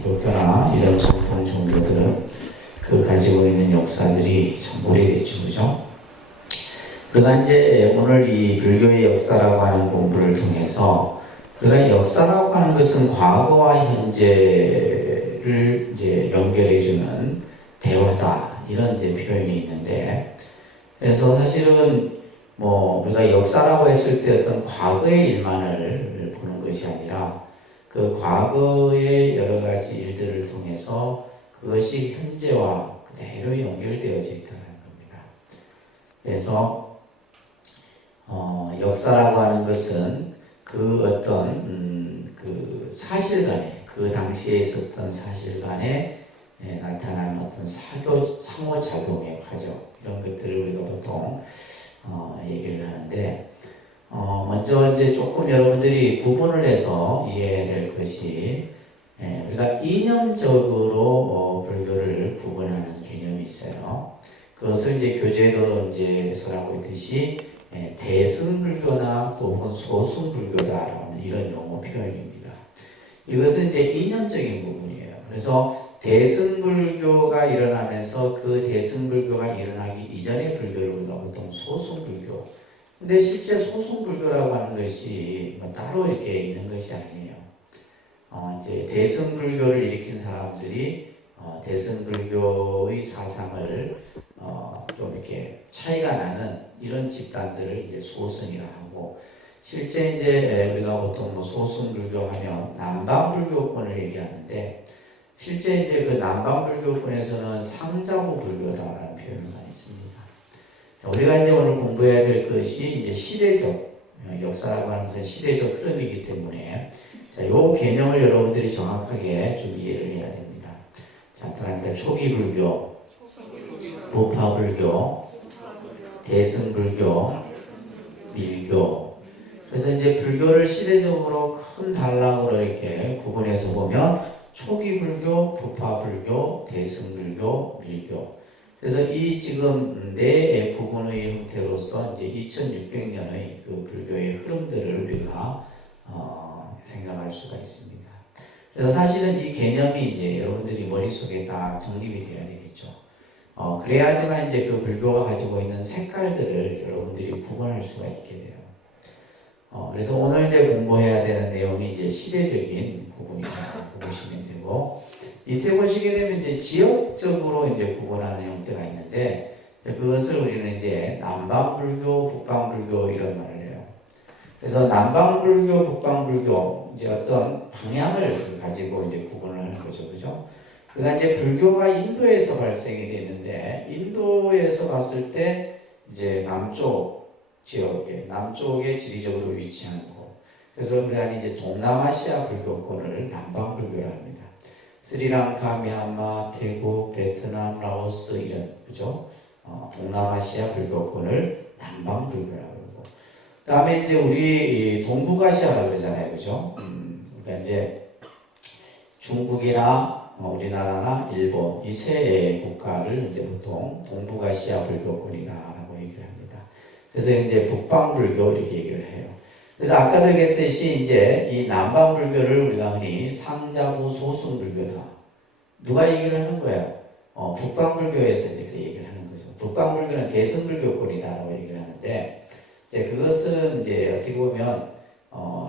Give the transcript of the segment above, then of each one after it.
기독교나 이런 전통 종교들은 그 가지고 있는 역사들이 참 오래됐죠, 그죠? 우리가 이제 오늘 이 불교의 역사라고 하는 공부를 통해서 우리가 역사라고 하는 것은 과거와 현재를 이제 연결해주는 대화다 이런 이제 표현이 있는데, 그래서 사실은 뭐 우리가 역사라고 했을 때 어떤 과거의 일만을 보는 것이 아니라 그 과거의 여러 가지 일들을 통해서 그것이 현재와 그대로 연결되어져 있다는 겁니다. 그래서 역사라고 하는 것은 그 어떤 그 사실간에 그 당시에 있었던 사실간에 나타나는 어떤 상호작용의 과정 이런 것들을 우리가 보통 얘기를 하는데, 먼저 이제 조금 여러분들이 구분을 해서 이해해야 될 것이, 우리가 이념적으로 불교를 구분하는 개념이 있어요. 그것을 이제 교재도 이제 설하고 있듯이 대승불교나 또 혹은 소승불교다라는 이런 용어 표현입니다. 이것은 이제 이념적인 부분이에요. 그래서 대승불교가 일어나면서 그 대승불교가 일어나기 이전의 불교를 우리가 보통 소승불교. 근데 실제 소승불교라고 하는 것이 뭐 따로 이렇게 있는 것이 아니에요. 이제 대승불교를 일으킨 사람들이 대승불교의 사상을 좀 이렇게 차이가 나는 이런 집단들을 이제 소승이라 하고, 실제 이제 우리가 보통 뭐 소승불교 하면 남방불교권을 얘기하는데, 실제 이제 그 남방불교권에서는 상자부 불교다라는 표현을 많이 씁니다. 자, 우리가 이제 오늘 공부해야 될 것이 이제 시대적 역사라고 하는 것은 시대적 흐름이기 때문에, 자, 요 개념을 여러분들이 정확하게 좀 이해를 해야 됩니다. 자, 그러니까 초기 불교, 부파 불교, 대승불교, 밀교. 그래서 이제 불교를 시대적으로 큰 단락으로 이렇게 구분해서 보면 초기 불교, 부파 불교, 대승불교, 밀교. 그래서 이 지금 네 구분의 형태로서 이제 2600년의 그 불교의 흐름들을 우리가 생각할 수가 있습니다. 그래서 사실은 이 개념이 이제 여러분들이 머릿속에 다 정립이 돼야 되겠죠. 그래야지만 이제 그 불교가 가지고 있는 색깔들을 여러분들이 구분할 수가 있게 돼요. 그래서 오늘 이제 공부해야 되는 내용이 이제 시대적인 구분이라고 보시면 되고, 이때 보시게 되면 이제 지역적으로 이제 구분하는 형태가 있는데, 그것을 우리는 이제 남방불교, 북방불교 이런 말을 해요. 그래서 남방불교, 북방불교 이제 어떤 방향을 가지고 이제 구분을 하는 거죠, 그죠? 그러니까 이제 불교가 인도에서 발생이 되는데, 인도에서 봤을 때 이제 남쪽 지역에, 남쪽에 지리적으로 위치한 곳. 그래서 우리가 이제 동남아시아 불교권을 남방불교라 합니다. 스리랑카, 미얀마, 태국, 베트남, 라오스 이런, 그죠? 동남아시아 불교권을 남방불교라고 그러고, 그 다음에 이제 우리 동북아시아라고 그러잖아요, 그죠? 그러니까 이제 중국이나 우리나라나 일본 이 세 국가를 이제 보통 동북아시아 불교권이다라고 얘기를 합니다. 그래서 이제 북방불교 이렇게 얘기를 해요. 그래서 아까도 얘기했듯이 이제 이 남방불교를 우리가 흔히 상자부 소승불교다. 누가 얘기를 하는 거예요? 북방불교에서 이제 그렇게 얘기를 하는 거죠. 북방불교는 대승불교권이다라고 얘기를 하는데, 이제 그것은 이제 어떻게 보면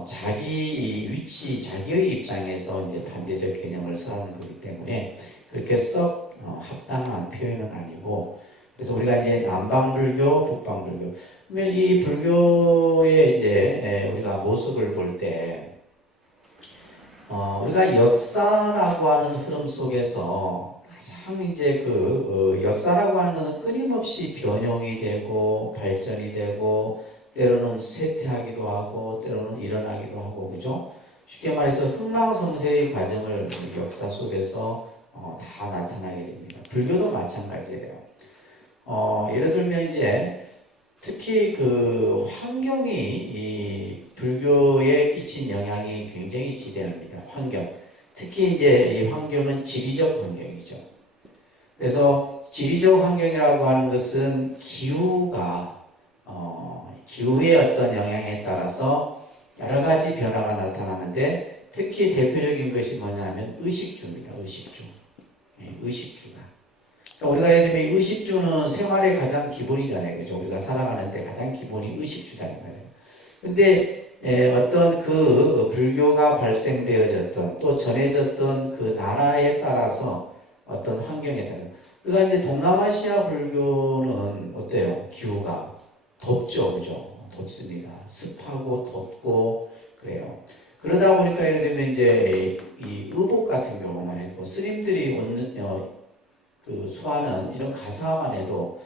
자기 위치, 자기의 입장에서 이제 반대적 개념을 설하는 거기 때문에 그렇게 썩 합당한 표현은 아니고, 그래서 우리가 이제 남방불교, 북방불교. 그러면 이 불교의 이제 우리가 모습을 볼 때, 우리가 역사라고 하는 흐름 속에서 가장 이제 역사라고 하는 것은 끊임없이 변형이 되고 발전이 되고 때로는 쇠퇴하기도 하고 때로는 일어나기도 하고, 그죠? 쉽게 말해서 흥망성쇠의 과정을 역사 속에서 다 나타나게 됩니다. 불교도 마찬가지예요. 예를 들면 이제 특히 그 환경이 이 불교에 끼친 영향이 굉장히 지대합니다. 환경. 특히 이제 이 환경은 지리적 환경이죠. 그래서 지리적 환경이라고 하는 것은 기후의 어떤 영향에 따라서 여러 가지 변화가 나타나는데, 특히 대표적인 것이 뭐냐면 의식주입니다. 의식주. 의식주다. 그러니까 우리가 예를 들면 의식주는 생활의 가장 기본이잖아요. 그죠? 우리가 살아가는데 가장 기본이 의식주다. 근데 어떤 그 불교가 발생되어졌던 또 전해졌던 그 나라에 따라서 어떤 환경에 따라 그러니까 이제 동남아시아 불교는 어때요? 기후가 덥죠, 그죠? 덥습니다. 습하고 덥고 그래요. 그러다 보니까 예를 들면 이제 이 의복 같은 경우만 해도 스님들이 그 수하는 이런 가사만 해도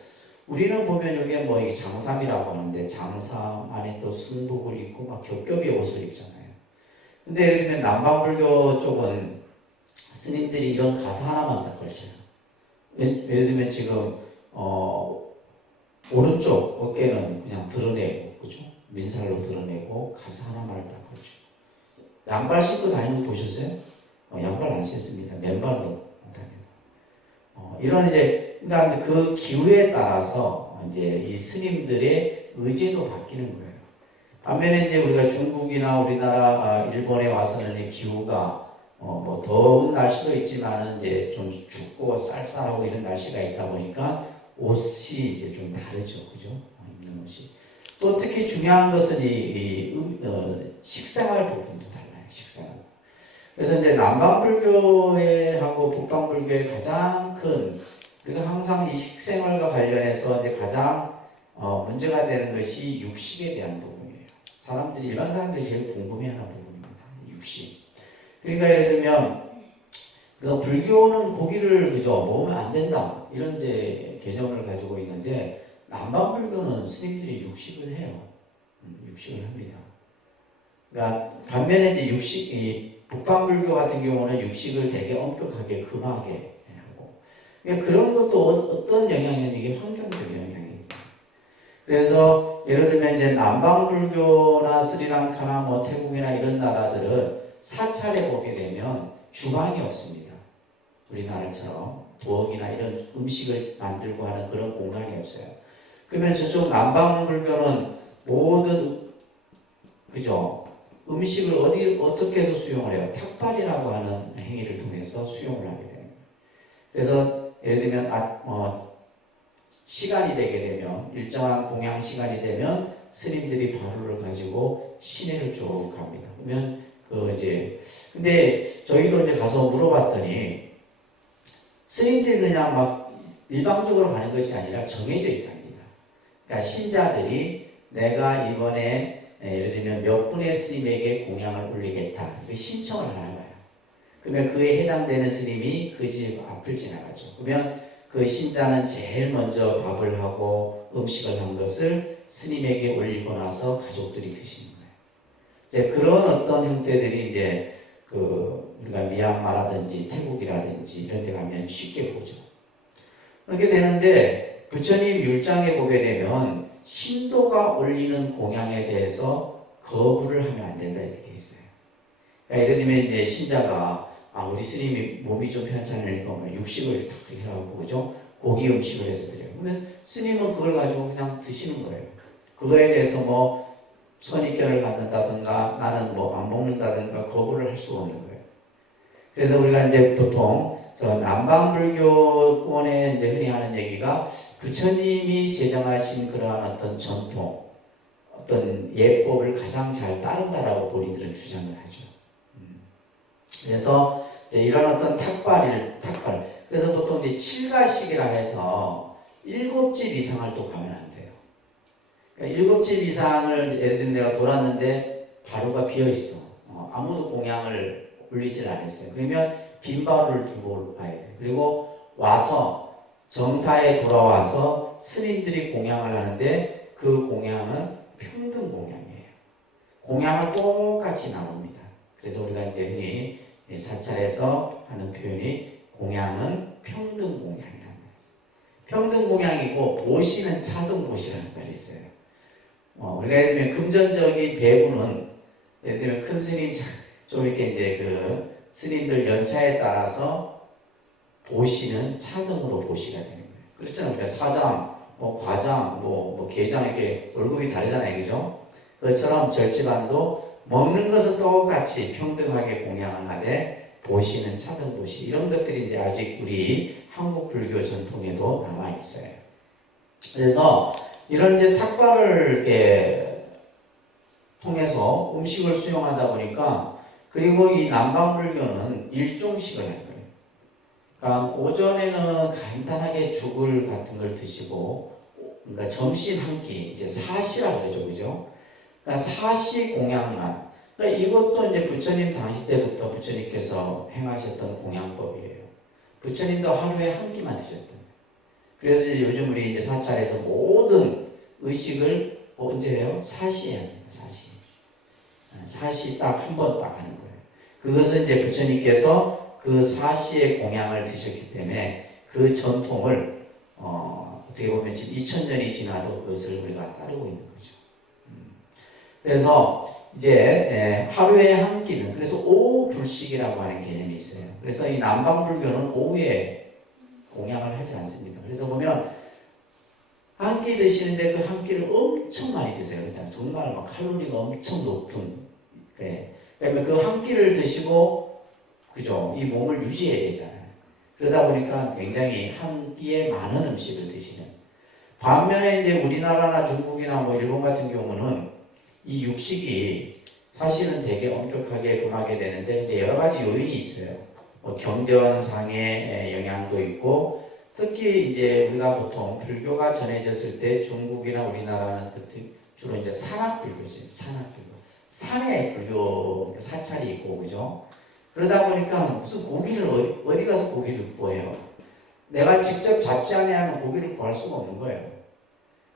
우리는 보면 이게 뭐 장삼이라고 하는데 장삼 안에 또 승복을 입고 막 겹겹이 옷을 입잖아요. 근데 예를 들면 남방불교 쪽은 스님들이 이런 가사 하나만 다 걸쳐요. 예를 들면 지금 오른쪽 어깨는 그냥 드러내고 그죠? 민살로 드러내고 가사 하나만 다 걸쳐. 양발 신고 다니는 거 보셨어요? 양발 안 신습니다. 맨발로 다녀요. 이런 이제 그러니까 그 기후에 따라서 이제 이 스님들의 의제도 바뀌는 거예요. 반면에 이제 우리가 중국이나 우리나라, 일본에 와서는 이 기후가 뭐 더운 날씨도 있지만은 이제 좀 춥고 쌀쌀하고 이런 날씨가 있다 보니까 옷이 이제 좀 다르죠, 그죠? 입는 옷이. 또 특히 중요한 것은 식생활 부분도 달라요, 식생활. 그래서 이제 남방불교하고 북방불교의 가장 큰 우리가 항상 이 식생활과 관련해서 이제 가장 문제가 되는 것이 육식에 대한 부분이에요. 사람들이 일반 사람들이 제일 궁금해하는 부분입니다. 육식. 그러니까 예를 들면 불교는 고기를 그저 먹으면 안 된다 이런 이제 개념을 가지고 있는데 남방불교는 스님들이 육식을 해요. 육식을 합니다. 그러니까 반면에 이제 이 북방불교 같은 경우는 육식을 되게 엄격하게 금하게 하고 그러니까 그런 것도 어떤 영향이냐면 이게 환경적 영향입니다. 그래서 예를 들면 이제 남방불교나 스리랑카나 뭐 태국이나 이런 나라들은 사찰에 보게 되면 주방이 없습니다. 우리나라처럼 부엌이나 이런 음식을 만들고 하는 그런 공간이 없어요. 그러면 저쪽 남방불교는 모든 그죠? 음식을 어떻게 해서 수용을 해요? 탁발이라고 하는 행위를 통해서 수용을 하게 되는 거예요. 그래서 예를 들면 시간이 되게 되면 일정한 공양 시간이 되면 스님들이 바루를 가지고 시내를 쭉 갑니다. 그러면 근데 저희도 이제 가서 물어봤더니 스님들이 그냥 막 일방적으로 가는 것이 아니라 정해져 있답니다. 그러니까 신자들이 내가 이번에 예를 들면 몇 분의 스님에게 공양을 올리겠다. 이거 신청을 하는 거예요. 그러면 그에 해당되는 스님이 그 집 앞을 지나가죠. 그러면 그 신자는 제일 먼저 밥을 하고 음식을 한 것을 스님에게 올리고 나서 가족들이 드시는 거예요. 이제 그런 어떤 형태들이 이제 우리가 미얀마라든지 태국이라든지 이런 데 가면 쉽게 보죠. 그렇게 되는데 부처님 율장에 보게 되면 신도가 올리는 공양에 대해서 거부를 하면 안 된다 이렇게 돼 있어요. 그러니까 예를 들면 이제 신자가 우리 스님이 몸이 좀 편찮으니까 육식을 탁 해갖고 그죠? 고기 음식을 해서 드려요. 그러면 스님은 그걸 가지고 그냥 드시는 거예요. 그거에 대해서 뭐 선입견을 갖는다든가 나는 뭐 안 먹는다든가 거부를 할 수가 없는 거예요. 그래서 우리가 이제 보통 남방불교권에 이제 흔히 하는 얘기가 부처님이 제정하신 그러한 어떤 전통, 어떤 예법을 가장 잘 따른다라고 본인들은 주장을 하죠. 그래서 이제 이런 어떤 탁발. 그래서 보통 이제 칠가식이라 해서 7집 이상을 또 가면 안 돼요. 그러니까 7집 이상을 예를 들면 내가 돌았는데 바로가 비어 있어. 아무도 공양을 올리질 않았어요. 그러면 빈 바로를 두고 와야 돼요. 그리고 와서 정사에 돌아와서 스님들이 공양을 하는데 그 공양은 평등 공양이에요. 공양을 똑같이 나눕니다. 그래서 우리가 이제 흔히 사찰에서 하는 표현이 공양은 평등 공양이라는 거예요. 평등 공양이고 보시는 차등 보시라는 말이 있어요. 우리가 예를 들면 금전적인 배분은 예를 들면 큰 스님 좀 이렇게 이제 스님들 연차에 따라서 보시는 차등으로 보시가 되는 거예요. 그렇잖아요. 그러니까 사장, 과장, 계장 이렇게 월급이 다르잖아요. 그죠? 그것처럼 절집안도 먹는 것은 똑같이 평등하게 공양을 하되 보시는 차등 보시 이런 것들이 이제 아직 우리 한국 불교 전통에도 남아 있어요. 그래서 이런 이제 탁발을 이렇게 통해서 음식을 수용하다 보니까 그리고 이 남방불교는 일종식을 한 거예요. 그러니까 오전에는 간단하게 죽을 같은 걸 드시고 그러니까 점심 한 끼 이제 사시라고 그러죠, 그죠? 그러니까 사시 공양만. 그러니까 이것도 이제 부처님 당시 때부터 부처님께서 행하셨던 공양법이에요. 부처님도 하루에 한 끼만 드셨던 거예요. 그래서 이제 요즘 우리 이제 사찰에서 모든 의식을 언제 해요? 사시해야 합니다. 사시 딱 한 번 딱 하는 거예요. 그것은 이제 부처님께서 그 사시의 공양을 드셨기 때문에 그 전통을 어떻게 보면 지금 2000년이 지나도 그것을 우리가 따르고 있는 거죠. 그래서 이제 하루에 한 끼는 그래서 오후 불식이라고 하는 개념이 있어요. 그래서 이 남방불교는 오후에 공양을 하지 않습니다. 그래서 보면 한 끼 드시는데 그 한 끼를 엄청 많이 드세요. 그렇잖아요. 정말 막 칼로리가 엄청 높은. 그러니까 그 한 끼를 드시고 그죠? 이 몸을 유지해야 되잖아요. 그러다 보니까 굉장히 한 끼에 많은 음식을 드시는. 반면에 이제 우리나라나 중국이나 뭐 일본 같은 경우는 이 육식이 사실은 되게 엄격하게 금하게 되는데 근데 여러 가지 요인이 있어요. 뭐 경전상의 영향도 있고 특히 이제 우리가 보통 불교가 전해졌을 때 중국이나 우리나라는 주로 이제 산악불교지, 산악불교. 산에 불교 사찰이 있고 그죠? 그러다 보니까 무슨 고기를 어디 가서 고기를 구해요? 내가 직접 잡지 않으면 고기를 구할 수가 없는 거예요.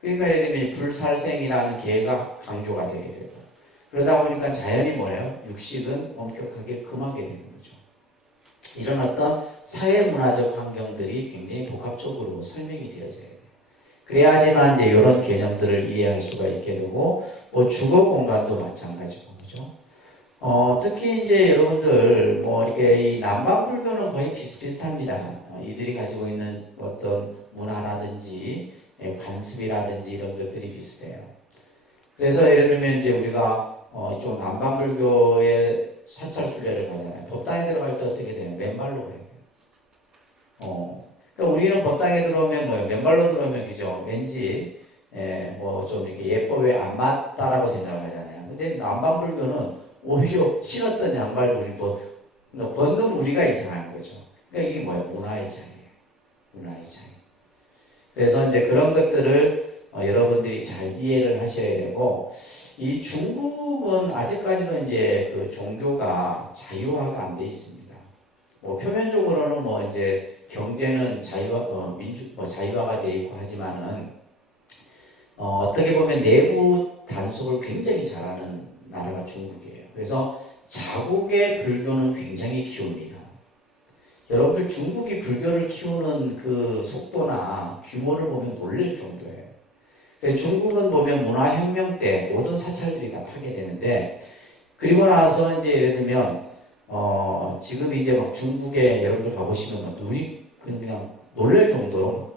그러니까 예를 들면 불살생이라는 개가 강조가 되게 되고 그러다 보니까 자연이 뭐예요? 육식은 엄격하게 금하게 되는 거죠. 이런 어떤 사회문화적 환경들이 굉장히 복합적으로 설명이 되어져야 돼요. 그래야지만 이제 이런 개념들을 이해할 수가 있게 되고 뭐 주거 공간도 마찬가지고 그죠? 특히 이제 여러분들 뭐 이렇게 이 남방불교는 거의 비슷비슷합니다. 이들이 가지고 있는 어떤 문화라든지 관습이라든지 이런 것들이 비슷해요. 그래서 예를 들면 이제 우리가 좀 남방불교의 사찰 순례를 가잖아요. 법당에 들어갈 때 어떻게 돼요? 맨발로 가야 돼요. 그러니까 우리는 법당에 들어오면 뭐예요? 맨발로 들어오면 그죠? 왠지 뭐 좀 이렇게 예법에 안 맞다라고 생각을 하잖아요. 근데 남방불교는 오히려 신었던 양발도 우리 벗는 우리가 이상한 거죠. 그러니까 이게 뭐예요? 문화의 차이예요. 문화의 차이. 그래서 이제 그런 것들을 여러분들이 잘 이해를 하셔야 되고 이 중국은 아직까지도 이제 그 종교가 자유화가 안 돼 있습니다. 뭐 표면적으로는 뭐 이제 경제는 자유화가 돼 있고 하지만은 어떻게 보면 내부 단속을 굉장히 잘하는 나라가 중국이에요. 그래서 자국의 불교는 굉장히 키웁니다. 여러분들 중국이 불교를 키우는 그 속도나 규모를 보면 놀랄 정도예요. 중국은 보면 문화혁명 때 모든 사찰들이 다 파게 되는데 그리고 나서 이제 예를 들면 지금 이제 막 중국에 여러분들 가보시면 막 눈이 그냥 놀랄 정도로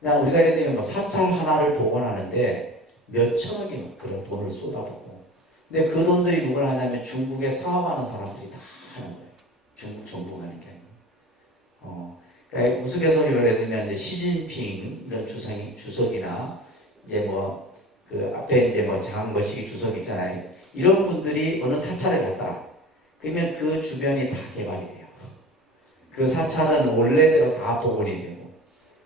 그냥 우리가 예를 들면 뭐 사찰 하나를 복원하는데 몇 천억이 그런 돈을 쏟아붓고 근데 그 돈들이 누굴 하냐면 중국에 사업하는 사람들이 다 하는 거예요. 중국 정부가 하는 게 아니고 그러니까 우스갯소리를 예를 들면 이제 시진핑 이런 주석이나 이제 뭐 그 앞에 이제 뭐 장머시기 주석 있잖아요. 이런 분들이 어느 사찰에 갔다. 그러면 그 주변이 다 개발이 돼요. 그 사찰은 원래대로 다 복원이 되고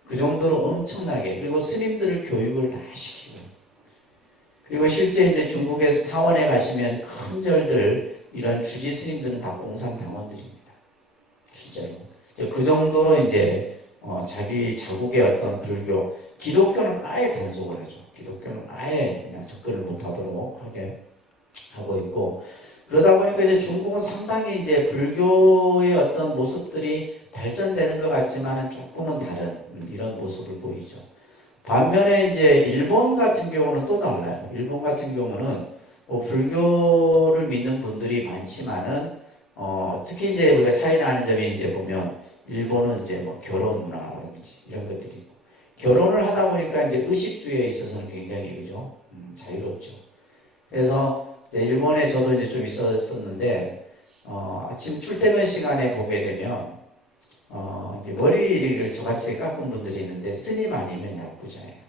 그 정도로 엄청나게 그리고 스님들을 교육을 다 시키고 그리고 실제 이제 중국에서 타원에 가시면 큰 절들 이런 주지 스님들은 다 공산당원들입니다. 실제로 그 정도로 이제 자기 자국의 어떤 불교 기독교는 아예 단속을 하죠. 기독교는 아예 그냥 접근을 못하도록 하게 하고 있고 그러다 보니까 이제 중국은 상당히 이제 불교의 어떤 모습들이 발전되는 것 같지만 조금은 다른 이런 모습을 보이죠. 반면에 이제 일본 같은 경우는 또 달라요. 일본 같은 경우는 불교를 믿는 분들이 많지만은 특히 이제 우리가 차이 나는 점이 이제 보면 일본은 이제 뭐 결혼 문화라든지 이런 것들이 있고 결혼을 하다 보니까 이제 의식주의에 있어서는 굉장히 자유롭죠. 그래서 이제 일본에 저도 이제 좀 있었는데 아침 출퇴근 시간에 보게 되면 이제 머리를 저같이 깎은 분들이 있는데 스님 아니면 야구자예요.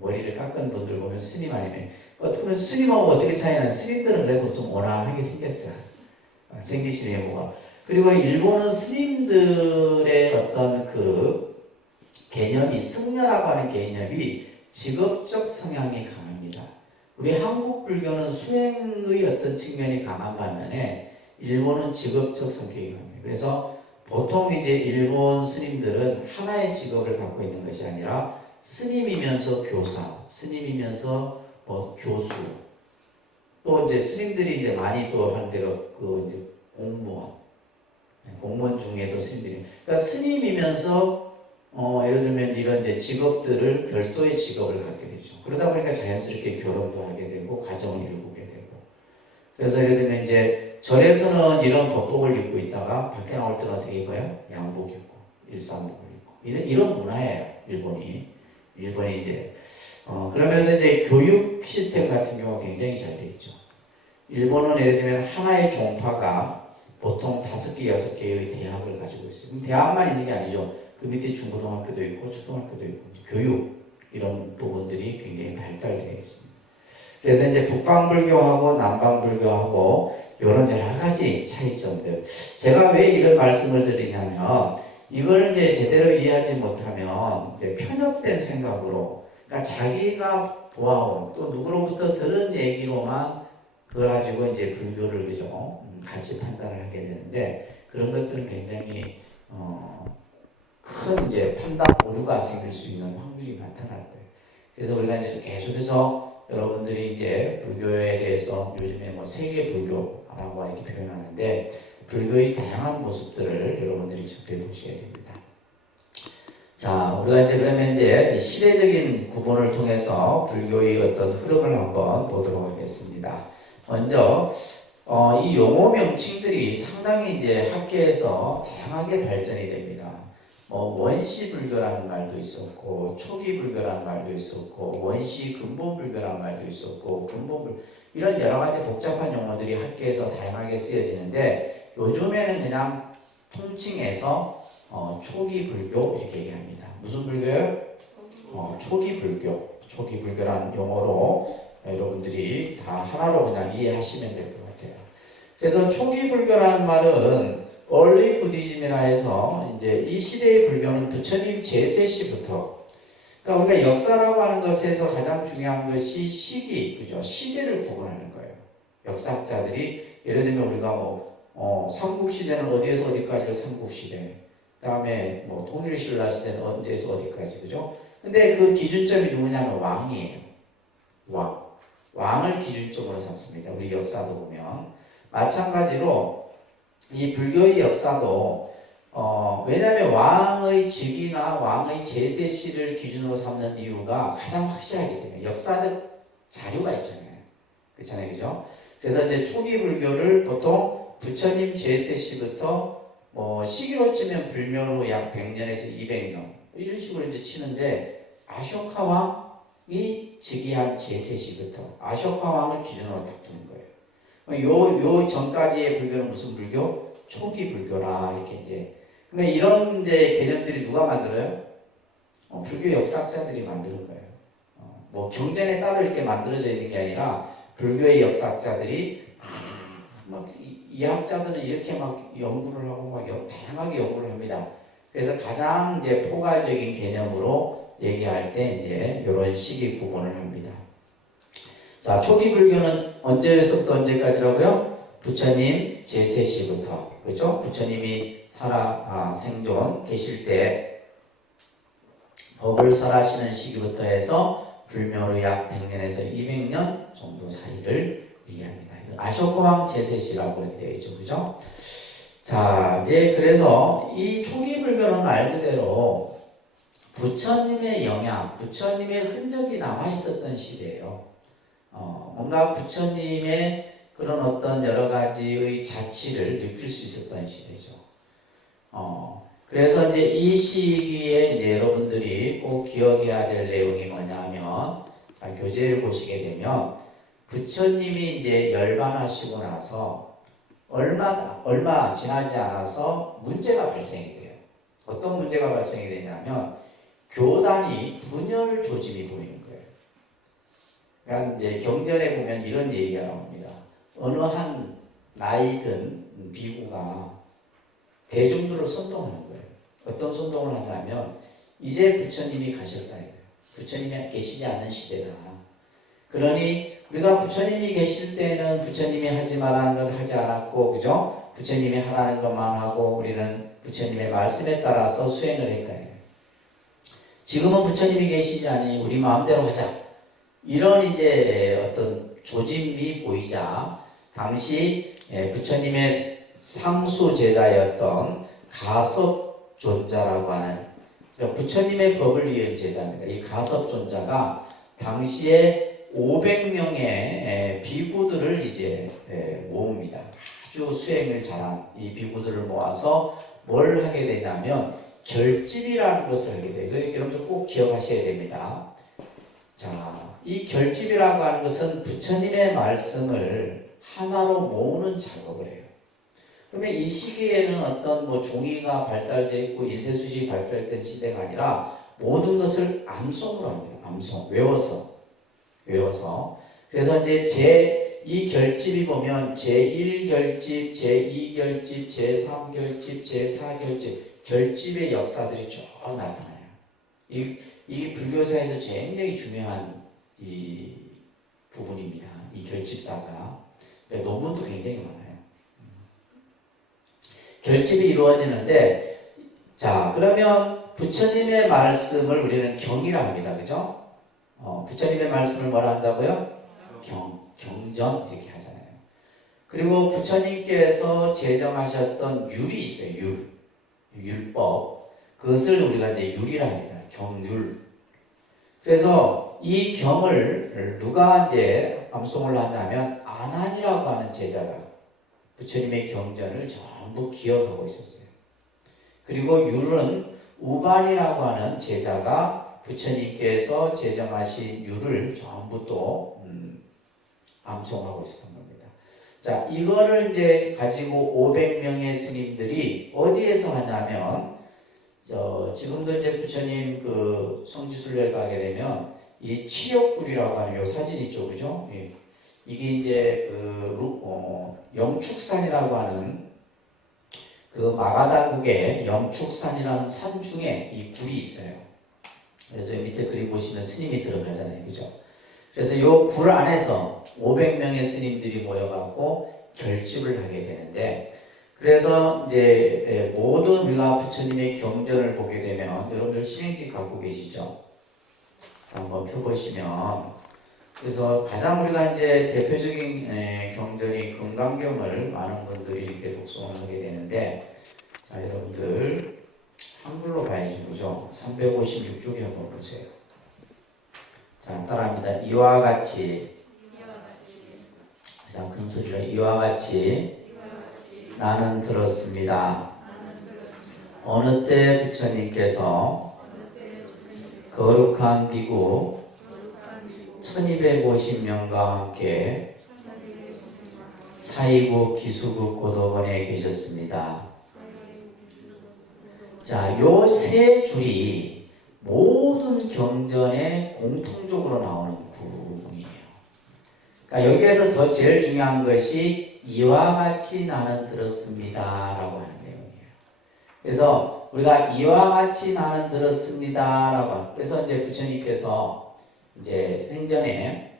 머리를 깎은 분들 보면 스님 아니면 어떻게 보면 스님하고 어떻게 차이나는 스님들은 그래도 좀 온화하게 생겼어요. 생기신 외모가. 그리고 일본은 스님들의 어떤 그 개념이 승려라고 하는 개념이 직업적 성향이 강합니다. 우리 한국 불교는 수행의 어떤 측면이 강한 반면에 일본은 직업적 성격이 강해요. 그래서 보통 이제 일본 스님들은 하나의 직업을 갖고 있는 것이 아니라 스님이면서 교사, 스님이면서 뭐 교수, 또 이제 스님들이 이제 많이 또 하는 데가 그 이제 공무원 중에도 스님들이, 그러니까 스님이면서 예를 들면 이런 이제 직업들을 별도의 직업을 갖게 되죠. 그러다 보니까 자연스럽게 결혼도 하게 되고 가정을 이루게 되고. 그래서 예를 들면 이제 절에서는 이런 법복을 입고 있다가 밖에 나올 때는 어떻게 입어요? 양복 입고 일상복을 입고 이런 문화예요. 일본이 이제 그러면서 이제 교육 시스템 같은 경우가 굉장히 잘 되어 있죠. 일본은 예를 들면 하나의 종파가 보통 5개, 6개의 대학을 가지고 있어요. 대학만 있는 게 아니죠. 그 밑에 중고등학교도 있고 초등학교도 있고 교육 이런 부분들이 굉장히 발달되어 있습니다. 그래서 이제 북방불교하고 남방불교하고 이런 여러 가지 차이점들. 제가 왜 이런 말씀을 드리냐면 이걸 이제 제대로 이해하지 못하면 이제 편협된 생각으로, 그러니까 자기가 보아온 또 누구로부터 들은 얘기로만 그걸 가지고 이제 불교를 그죠 같이 판단을 하게 되는데 그런 것들은 굉장히 큰 이제 판단 오류가 생길 수 있는 확률이 나타날 거예요. 그래서 우리가 이제 계속해서 여러분들이 이제 불교에 대해서 요즘에 뭐 세계 불교라고 이렇게 표현하는데 불교의 다양한 모습들을 여러분들이 접해보셔야 됩니다. 자, 우리가 이제 그러면 이제 시대적인 구분을 통해서 불교의 어떤 흐름을 한번 보도록 하겠습니다. 먼저 이 용어 명칭들이 상당히 이제 학계에서 다양하게 발전이 됩니다. 원시 불교라는 말도 있었고, 초기 불교라는 말도 있었고, 원시 근본 불교라는 말도 있었고, 이런 여러 가지 복잡한 용어들이 학계에서 다양하게 쓰여지는데 요즘에는 그냥 통칭해서 초기 불교 이렇게 얘기합니다. 무슨 불교요? 초기 불교라는 용어로 여러분들이 다 하나로 그냥 이해하시면 될 것 같아요. 그래서 초기 불교라는 말은 early Buddhism이라 해서 이제 이 시대의 불교는 부처님 제세 시부터, 그러니까 우리가 역사라고 하는 것에서 가장 중요한 것이 시기, 그죠? 시대를 구분하는 거예요. 역사학자들이 예를 들면 우리가 삼국시대는 어디에서 어디까지가 삼국시대, 그 다음에 통일신라 시대는 어디에서 어디까지, 그죠? 근데 그 기준점이 누구냐면 왕이에요. 왕을 기준점으로 삼습니다. 우리 역사도 보면 마찬가지로 이 불교의 역사도 왜냐하면 왕의 직위나 왕의 제세시를 기준으로 삼는 이유가 가장 확실하기 때문에 역사적 자료가 있잖아요. 그렇잖아요, 그죠? 그래서 이제 초기 불교를 보통 부처님 제세시부터 시기로 치면 불묘로 약 100년에서 200년 이런 식으로 이제 치는데 아쇼카 왕이 즉위한 제세시부터 아쇼카 왕을 기준으로 딱 두는 거예요. 요 전까지의 불교는 무슨 불교? 초기 불교라 이렇게 이제. 근데 이런 이제 개념들이 누가 만들어요? 불교 역사학자들이 만드는 거예요. 경전에 따로 이렇게 만들어져 있는 게 아니라 불교의 역사학자들이 이 학자들은 이렇게 막 연구를 하고 막 다양하게 연구를 합니다. 그래서 가장 이제 포괄적인 개념으로 얘기할 때 이제 이런 시기 구분을 합니다. 자, 초기 불교는 언제부터 언제까지라고요? 부처님 제세시부터, 그렇죠? 부처님이 생존 계실 때 법을 설하시는 시기부터 해서 불묘로 약 100년에서 200년 정도 사이를 얘기합니다. 아쇼카왕 제세시라고 이렇게 되어 있죠, 그죠? 자, 이제 그래서 이 초기 불교는 말 그대로 부처님의 영향, 부처님의 흔적이 남아 있었던 시대예요. 뭔가 부처님의 그런 어떤 여러 가지의 자취를 느낄 수 있었던 시대죠. 그래서 이제 이 시기에 이제 여러분들이 꼭 기억해야 될 내용이 뭐냐면, 교재를 보시게 되면, 부처님이 이제 열반하시고 나서, 얼마 지나지 않아서 문제가 발생이 돼요. 어떤 문제가 발생이 되냐면 교단이 분열 조짐이 보이는 거예요. 그러니까 이제 경전에 보면 이런 얘기가 나옵니다. 어느 한 나이 든 비구가 대중들을 선동하는 거예요. 어떤 선동을 하냐면 이제 부처님이 가셨다 이거예요. 부처님이 계시지 않는 시대다. 그러니 우리가 부처님이 계실 때는 부처님이 하지 말라는 것 하지 않았고, 그죠? 부처님이 하라는 것만 하고 우리는 부처님의 말씀에 따라서 수행을 했다. 지금은 부처님이 계시지 않으니 우리 마음대로 하자. 이런 이제 어떤 조짐이 보이자 당시 부처님의 상수 제자였던 가섭존자라고 하는 부처님의 법을 이은 제자입니다. 이 가섭존자가 당시에 500명의 비구들을 이제 모읍니다. 아주 수행을 잘한 이 비구들을 모아서 뭘 하게 되냐면 결집이라는 것을 하게 돼요. 여러분들 꼭 기억하셔야 됩니다. 자, 이 결집이라고 하는 것은 부처님의 말씀을 하나로 모으는 작업을 해요. 그러면 이 시기에는 어떤 뭐 종이가 발달되어 있고 인쇄수식이 발달된 시대가 아니라 모든 것을 암송으로 합니다. 암송, 외워서. 그래서 이제 이 결집이 보면 제1결집, 제2결집, 제3결집, 제4결집, 결집의 역사들이 쭉 나타나요. 이게 불교사에서 굉장히 중요한 이 부분입니다. 이 결집사가. 논문도 굉장히 많아요. 결집이 이루어지는데, 자, 그러면 부처님의 말씀을 우리는 경이라 합니다. 그죠? 부처님의 말씀을 뭐라 한다고요? 경전 이렇게 하잖아요. 그리고 부처님께서 제정하셨던 율이 있어요. 율법. 그것을 우리가 이제 율이라 합니다. 경율. 그래서 이 경을 누가 이제 암송을 하냐면 아난이라고 하는 제자가 부처님의 경전을 전부 기억하고 있었어요. 그리고 율은 우반이라고 하는 제자가 부처님께서 제정하신 율을 전부 또 암송하고 있었던 겁니다. 자, 이거를 이제 가지고 500명의 스님들이 어디에서 하냐면 지금도 이제 부처님 그 성지순례를 가게 되면 이 치욕굴이라고 하는 요 사진 있죠, 그죠? 이게 이제 영축산이라고 하는 그 마가다국의 영축산이라는 산 중에 이 굴이 있어요. 그래서 밑에 그림 보시면 스님이 들어가잖아요, 그죠? 그래서 이 굴 안에서 500명의 스님들이 모여갖고 결집을 하게 되는데, 그래서 이제 모든 우리가 부처님의 경전을 보게 되면 여러분들 신행기 갖고 계시죠? 한번 펴보시면, 그래서 가장 우리가 이제 대표적인 경전이 금강경을 많은 분들이 이렇게 독송을 하게 되는데, 자, 여러분들 한글로 봐야죠, 그죠? 356쪽에 한번 보세요. 자, 따라합니다. 이와 같이, 가장 큰 소리로 이와 같이 나는 들었습니다. 어느 때 부처님께서 거룩한 비구 1250명과 함께 사이국 기수국 고도원에 계셨습니다. 자, 요 세 줄이 모든 경전에 공통적으로 나오는 부분이에요. 그러니까 여기에서 더 제일 중요한 것이 이와 같이 나는 들었습니다 라고 하는 내용이에요. 그래서 우리가 이와 같이 나는 들었습니다 라고, 그래서 이제 부처님께서 이제 생전에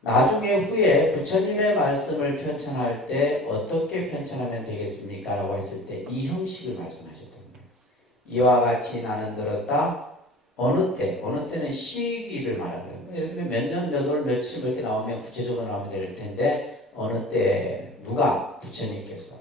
나중에 후에 부처님의 말씀을 편찬할 때 어떻게 편찬하면 되겠습니까? 라고 했을 때 이 형식을 말씀하셨던 거예요. 이와 같이 나는 들었다. 어느 때, 어느 때는 시기를 말하는 거예요. 예를 들면 몇 년, 몇 월, 며칠 이렇게 나오면 구체적으로 나오면 될 텐데, 어느 때 누가 부처님께서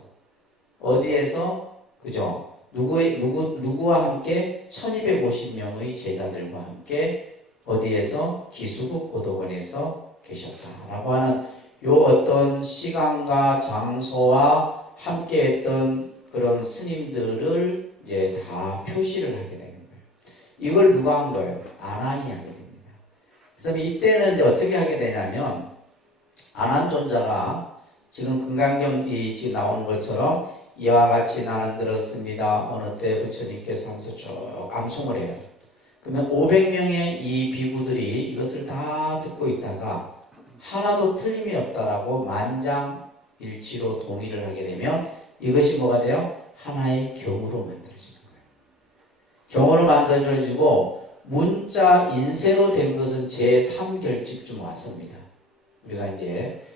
어디에서, 그죠? 누구와 함께 1250명의 제자들과 함께 어디에서 기수국 고도원에서 계셨다라고 하는 요 어떤 시간과 장소와 함께 했던 그런 스님들을 이제 다 표시를 하게 되는 거예요. 이걸 누가 한 거예요? 아난이 하게 됩니다. 그래서 이때는 이제 어떻게 하게 되냐면 아난존자가 지금 금강경이 지금 나오는 것처럼 이와 같이 나는 들었습니다. 어느 때 부처님께서 하면서 쭉 암송을 해요. 그러면 500명의 이 비구들이 이것을 다 듣고 있다가 하나도 틀림이 없다라고 만장일치로 동의를 하게 되면 이것이 뭐가 돼요? 하나의 경으로 만들어지는 거예요. 경으로 만들어지고 문자 인쇄로 된 것은 제3결집중 와서입니다. 우리가 이제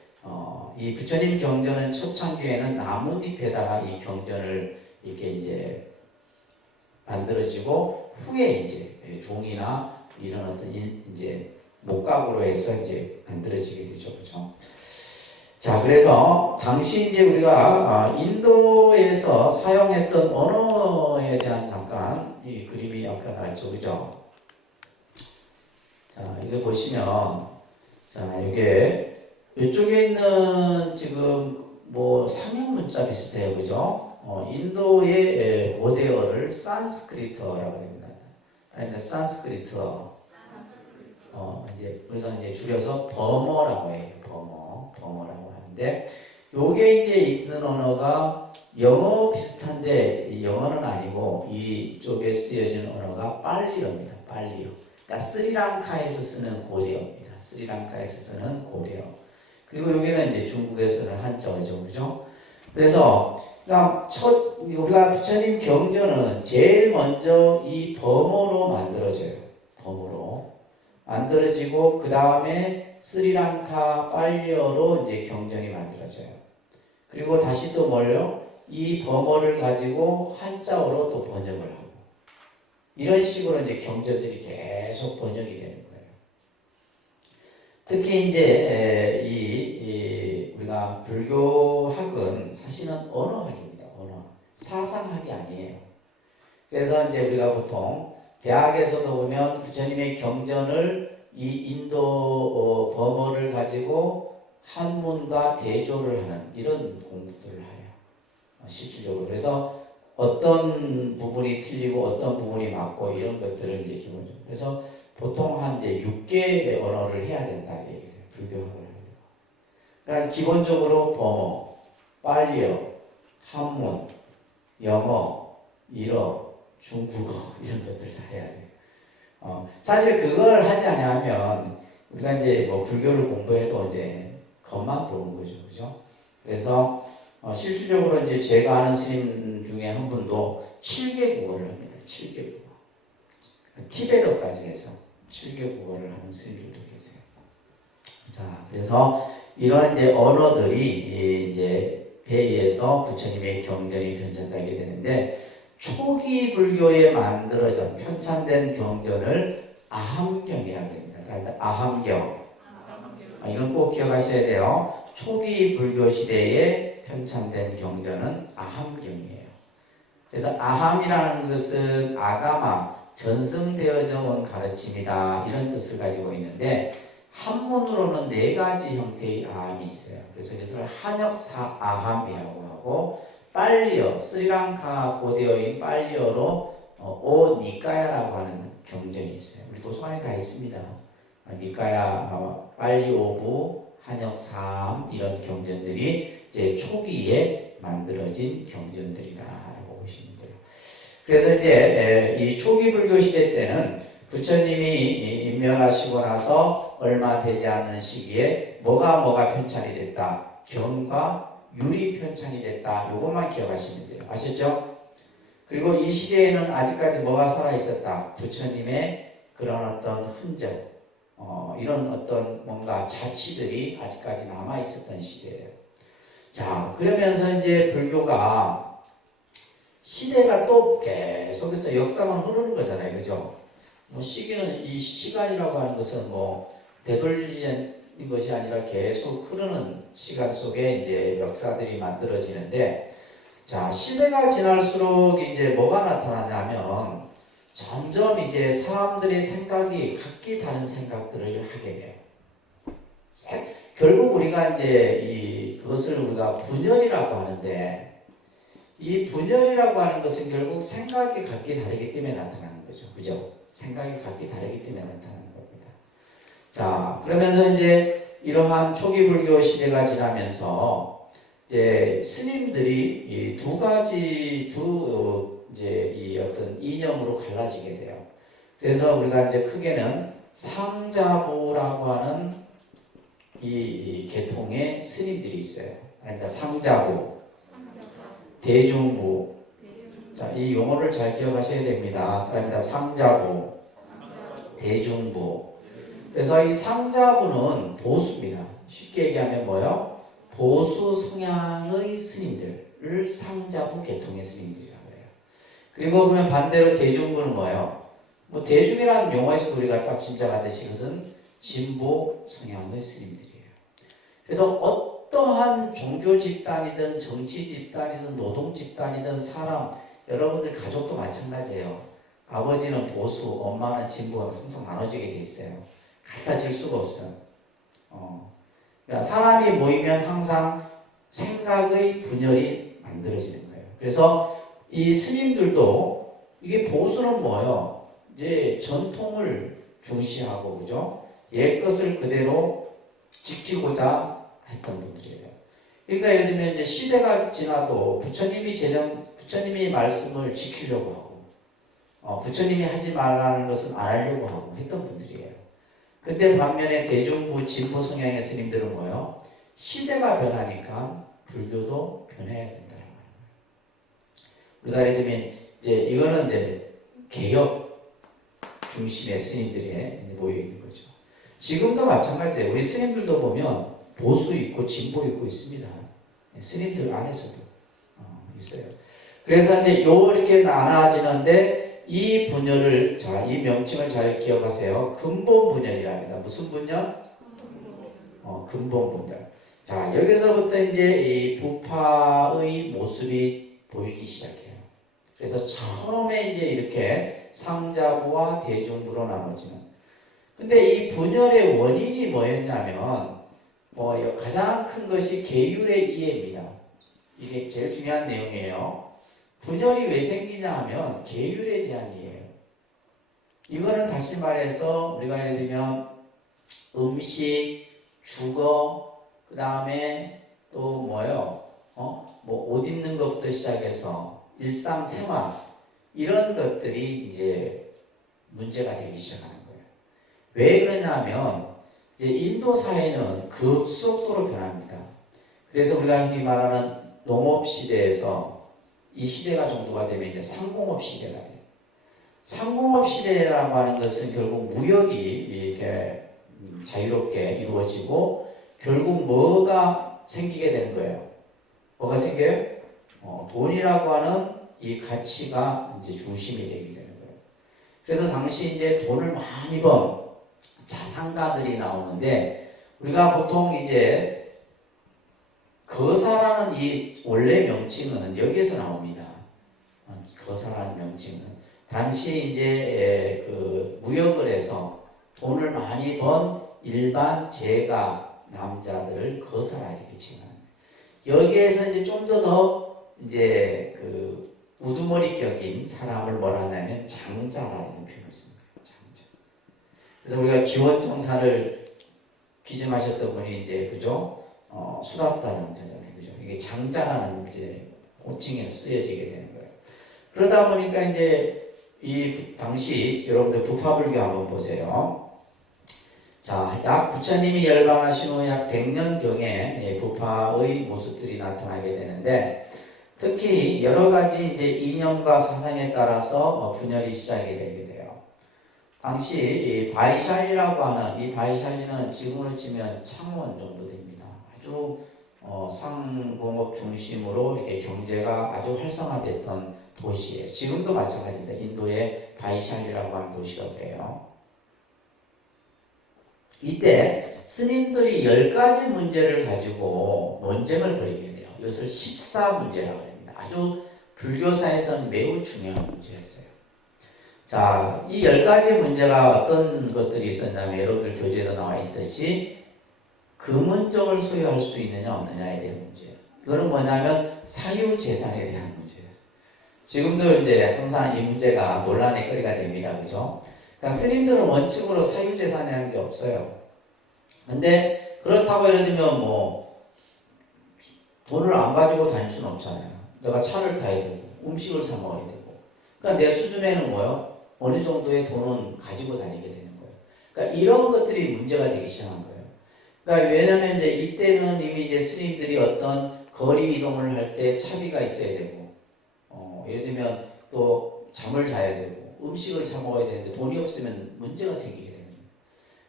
이 부처님 경전은 초창기에는 나뭇잎에다가 이 경전을 이렇게 이제 만들어지고 후에 이제 종이나 이런 어떤 이제 목각으로 해서 이제 만들어지게 되죠, 그죠? 자, 그래서 당시 이제 우리가 인도에서 사용했던 언어에 대한 잠깐 이 그림이 아까 나왔죠, 그죠? 자, 이거 보시면 자, 이게 이쪽에 있는 지금 뭐 상형 문자 비슷해요, 그죠? 인도의 고대어를 산스크리트어라고 합니다. 아니, 산스크리트어. 이제 우리가 이제 줄여서 버머라고 해요. 버머라고 하는데, 요게 이제 있는 언어가 영어 비슷한데 영어는 아니고 이쪽에 쓰여진 언어가 빨리어입니다. 빨리어. 그러니까 스리랑카에서 쓰는 고대어입니다. 스리랑카에서 쓰는 고대어. 그리고 여기는 이제 중국에서는 한자어죠, 그죠? 그래서 그러니까 우리가 부처님 경전은 제일 먼저 이 범어로 만들어져요. 범어로 만들어지고 그 다음에 스리랑카 빨리어로 이제 경전이 만들어져요. 그리고 다시 또 뭘요? 이 범어를 가지고 한자어로 또 번역을 하고 이런 식으로 이제 경전들이 계속 번역이 되는 거예요. 특히 이제 우리가 불교학은 사실은 언어학입니다. 언어. 사상학이 아니에요. 그래서 이제 우리가 보통 대학에서도 보면 부처님의 경전을 이 인도 범어를 가지고 한문과 대조를 하는 이런 공부들을 해요. 실질적으로. 그래서 어떤 부분이 틀리고 어떤 부분이 맞고 이런 것들을 이제 기본적으로. 그래서 보통 한 이제 6개의 언어를 해야 된다 얘기해요. 불교학을 하려고. 그러니까 기본적으로 범어, 빨리어, 한문, 영어, 일어, 중국어 이런 것들 다 해야 돼요. 사실 그걸 하지 않으면 우리가 이제 뭐 불교를 공부해도 이제 겉만 보는 거죠, 그죠? 그래서 실질적으로 이제 제가 아는 스님 중에 한 분도 7개 국어를 합니다. 7개 국어. 티베트까지 해서 7개 국어를 하는 스님들도 계세요. 자, 그래서 이런 이제 언어들이 이제 배에서 부처님의 경전이 편찬되게 되는데 초기 불교에 만들어진 편찬된 경전을 아함경이라고 합니다. 그러니까 아함경. 이건 꼭 기억하셔야 돼요. 초기 불교 시대에 편찬된 경전은 아함경이에요. 그래서 아함이라는 것은 아가마, 전승되어져 온 가르침이다 이런 뜻을 가지고 있는데 한문으로는 4가지 형태의 아함이 있어요. 그래서 이것을 한역사 아함이라고 하고 빨리어, 스리랑카 고대어인 빨리어로 오니까야라고 하는 경전이 있어요. 우리 도서관에 다 있습니다. 니까야, 빨리오부, 한역삼 이런 경전들이 이제 초기에 만들어진 경전들이다라고 보시면 돼요. 그래서 이제 이 초기 불교 시대 때는 부처님이 임명하시고 나서 얼마 되지 않는 시기에 뭐가 편찬이 됐다. 경과 유리 편찬이 됐다. 이것만 기억하시면 돼요. 아셨죠? 그리고 이 시대에는 아직까지 뭐가 살아있었다. 부처님의 그런 어떤 흔적, 이런 어떤 뭔가 자취들이 아직까지 남아있었던 시대예요. 자, 그러면서 이제 불교가 시대가 또 계속해서 역사만 흐르는 거잖아요. 그죠? 시기는, 이 시간이라고 하는 것은 되돌리는 것이 아니라 계속 흐르는 시간 속에 이제 역사들이 만들어지는데, 자, 시대가 지날수록 이제 뭐가 나타나냐면, 점점 이제 사람들의 생각이 각기 다른 생각들을 하게 돼요. 결국 우리가 이제 그것을 우리가 분열이라고 하는데, 이 분열이라고 하는 것은 결국 생각이 각기 다르기 때문에 나타나는 거죠. 그죠? 생각이 각기 다르기 때문에 나타나는 겁니다. 자, 그러면서 이제 이러한 초기 불교 시대가 지나면서 이제 스님들이 이 두 가지 이제 이 어떤 이념으로 갈라지게 돼요. 그래서 우리가 이제 크게는 상자부라고 하는 이 계통의 스님들이 있어요. 그러니까 상자부, 대중부. 자, 이 용어를 잘 기억하셔야 됩니다. 그러니까 상자부, 대중부. 그래서 이 상자부는 보수입니다. 쉽게 얘기하면 뭐요? 보수 성향의 스님들을 상자부 계통의 스님들이라고 해요. 그리고 그러면 반대로 대중부는 뭐예요? 뭐 대중이라는 용어에서 우리가 딱 짐작하듯이 그것은 진보 성향의 스님들이에요. 그래서 어떠한 종교 집단이든 정치 집단이든 노동 집단이든 사람, 여러분들 가족도 마찬가지예요. 아버지는 보수, 엄마는 진보는 항상 나눠지게 돼 있어요. 갖다 질 수가 없어요. 그러니까 사람이 모이면 항상 생각의 분열이 만들어지는 거예요. 그래서 이 스님들도 이게 보수는 뭐예요? 이제 전통을 중시하고, 그죠? 옛 것을 그대로 지키고자 했던 분들이에요. 그러니까 예를 들면 이제 시대가 지나도 부처님이 말씀을 지키려고 하고, 부처님이 하지 말라는 것은 안 하려고 하고 했던 분들이에요. 근데 반면에 대중부 진보 성향의 스님들은 뭐예요? 시대가 변하니까 불교도 변해야 된다. 우리가 예를 들면 이제 이거는 이제 개혁 중심의 스님들이 모여 있는 거죠. 지금도 마찬가지예요. 우리 스님들도 보면 보수 있고 진보 있고 있습니다. 스님들 안에서도 있어요. 그래서 이제 이렇게 나눠지는데 이 분열을, 자, 이 명칭을 잘 기억하세요. 근본 분열이라 합니다. 무슨 분열? 근본 분열. 자, 여기서부터 이제 이 부파의 모습이 보이기 시작해요. 그래서 처음에 이제 이렇게 상자부와 대중부로 나눠지는. 근데 이 분열의 원인이 뭐였냐면, 가장 큰 것이 계율의 이해입니다. 이게 제일 중요한 내용이에요. 분열이 왜 생기냐 하면 계율에 대한 이해예요. 이거는 다시 말해서 우리가 예를 들면 음식, 주거, 그 다음에 또 뭐요? 옷 입는 것부터 시작해서 일상생활, 이런 것들이 이제 문제가 되기 시작하는 거예요. 왜 그러냐면 이제 인도 사회는 급속도로 변합니다. 그래서 우리가 흔히 말하는 농업 시대에서 이 시대가 정도가 되면 이제 상공업 시대가 돼요. 상공업 시대라고 하는 것은 결국 무역이 이렇게 자유롭게 이루어지고 결국 뭐가 생기게 되는 거예요? 뭐가 생겨요? 돈이라고 하는 이 가치가 이제 중심이 되게 되는 거예요. 그래서 당시 이제 돈을 많이 번 자산가들이 나오는데 우리가 보통 이제 거사라는 이 원래 명칭은 여기에서 나옵니다. 거사라는 명칭은 당시 이제 그 무역을 해서 돈을 많이 번 일반 재가 남자들을 거사라 이렇게 칭합니다. 여기에서 이제 좀 더 이제 그 우두머리격인 사람을 뭐라 하냐면 장자라는 표현을 씁니다. 장자. 그래서 우리가 기원정사를 기증하셨던 분이 이제 그죠? 수납다 장자잖아요. 그죠? 이게 장자라는 이제 호칭에 쓰여지게 되는 거예요. 그러다 보니까 이제 이 당시 여러분들 부파불교 한번 보세요. 자, 약 부처님이 열반하신 후 약 100년경에 부파의 모습들이 나타나게 되는데 특히 여러 가지 이제 이념과 사상에 따라서 분열이 시작이 되게 돼요. 당시 이 바이샬리라고 하는 이 바이샬리는 지금으로 치면 창원 정도 됩니다. 아주 상공업 중심으로 이렇게 경제가 아주 활성화됐던 도시예요. 지금도 마찬가지입니다. 인도의 바이샬리라고 하는 도시가 그래요. 이때 스님들이 10가지 문제를 가지고 논쟁을 벌이게 돼요. 이것을 14문제라고 합니다. 아주 불교사에서는 매우 중요한 문제였어요. 자, 이 10가지 문제가 어떤 것들이 있었냐면 여러분들 교재에도 나와 있었지 금은적을 소유할 수 있느냐 없느냐에 대한 문제예요. 이거는 뭐냐면 사유재산에 대한 문제예요. 지금도 이제 항상 이 문제가 논란의 거리가 됩니다. 그죠? 그러니까 스님들은 원칙으로 사유재산이라는 게 없어요. 근데 그렇다고 예를 들면 뭐 돈을 안 가지고 다닐 수는 없잖아요. 내가 차를 타야 되고 음식을 사 먹어야 되고. 그러니까 내 수준에는 뭐요? 어느 정도의 돈은 가지고 다니게 되는 거예요. 그러니까 이런 것들이 문제가 되기 시작한 거예요. 그러니까 왜냐하면 이제 이때는 이미 이제 스님들이 어떤 거리 이동을 할 때 차비가 있어야 되고, 예를 들면 또 잠을 자야 되고 음식을 사 먹어야 되는데 돈이 없으면 문제가 생기게 되는 거예요.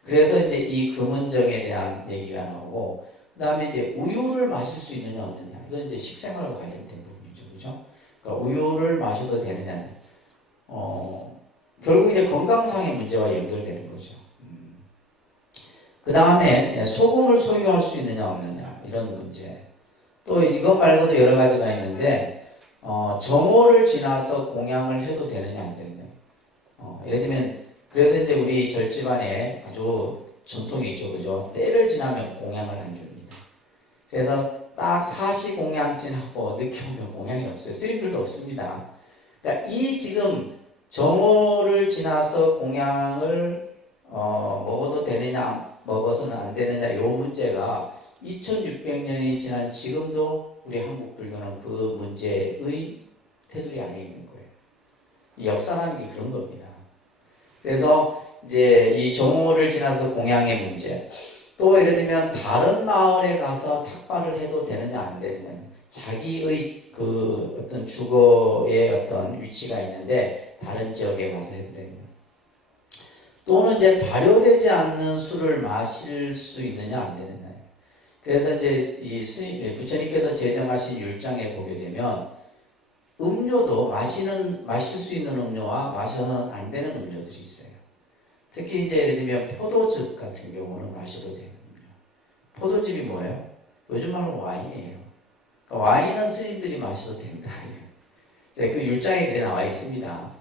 그래서 이제 이 금은정에 대한 얘기가 나오고, 그 다음에 이제 우유를 마실 수 있느냐 없느냐, 이건 이제 식생활과 관련된 부분이죠, 그죠? 그러니까 우유를 마셔도 되느냐, 결국 이제 건강상의 문제와 연결되는 거죠. 그 다음에 소금을 소유할 수 있느냐 없느냐, 이런 문제. 또 이것 말고도 여러 가지가 있는데, 정오를 지나서 공양을 해도 되느냐 안 되느냐. 예를 들면 그래서 이제 우리 절집안에 아주 전통이 있죠, 그죠? 때를 지나면 공양을 안 줍니다. 그래서 딱 사시 공양 지나고 늦게 오면 공양이 없어요. 스님들도 없습니다. 그러니까 이 지금 정오를 지나서 공양을 먹어도 되느냐 먹어서는 안 되느냐, 요 문제가 2600년이 지난 지금도 우리 한국 불교는 그 문제의 테두리 안에 있는 거예요. 역사라는 게 그런 겁니다. 그래서 이제 이 정오를 지나서 공양의 문제, 또 예를 들면 다른 마을에 가서 탁발을 해도 되느냐 안 되느냐, 자기의 그 어떤 주거의 어떤 위치가 있는데 다른 지역에 가서 해도 되느냐, 또는 이제 발효되지 않는 술을 마실 수 있느냐 안 되느냐. 그래서 이제 이 스님 부처님께서 제정하신 율장에 보게 되면 음료도 마실 수 있는 음료와 마셔서는 안 되는 음료들이 있어요. 특히 이제 예를 들면 포도즙 같은 경우는 마셔도 되는 음료. 포도즙이 뭐예요? 요즘 말로 와인이에요. 그러니까 와인은 스님들이 마셔도 된다. 그 율장에 그게 나와 있습니다.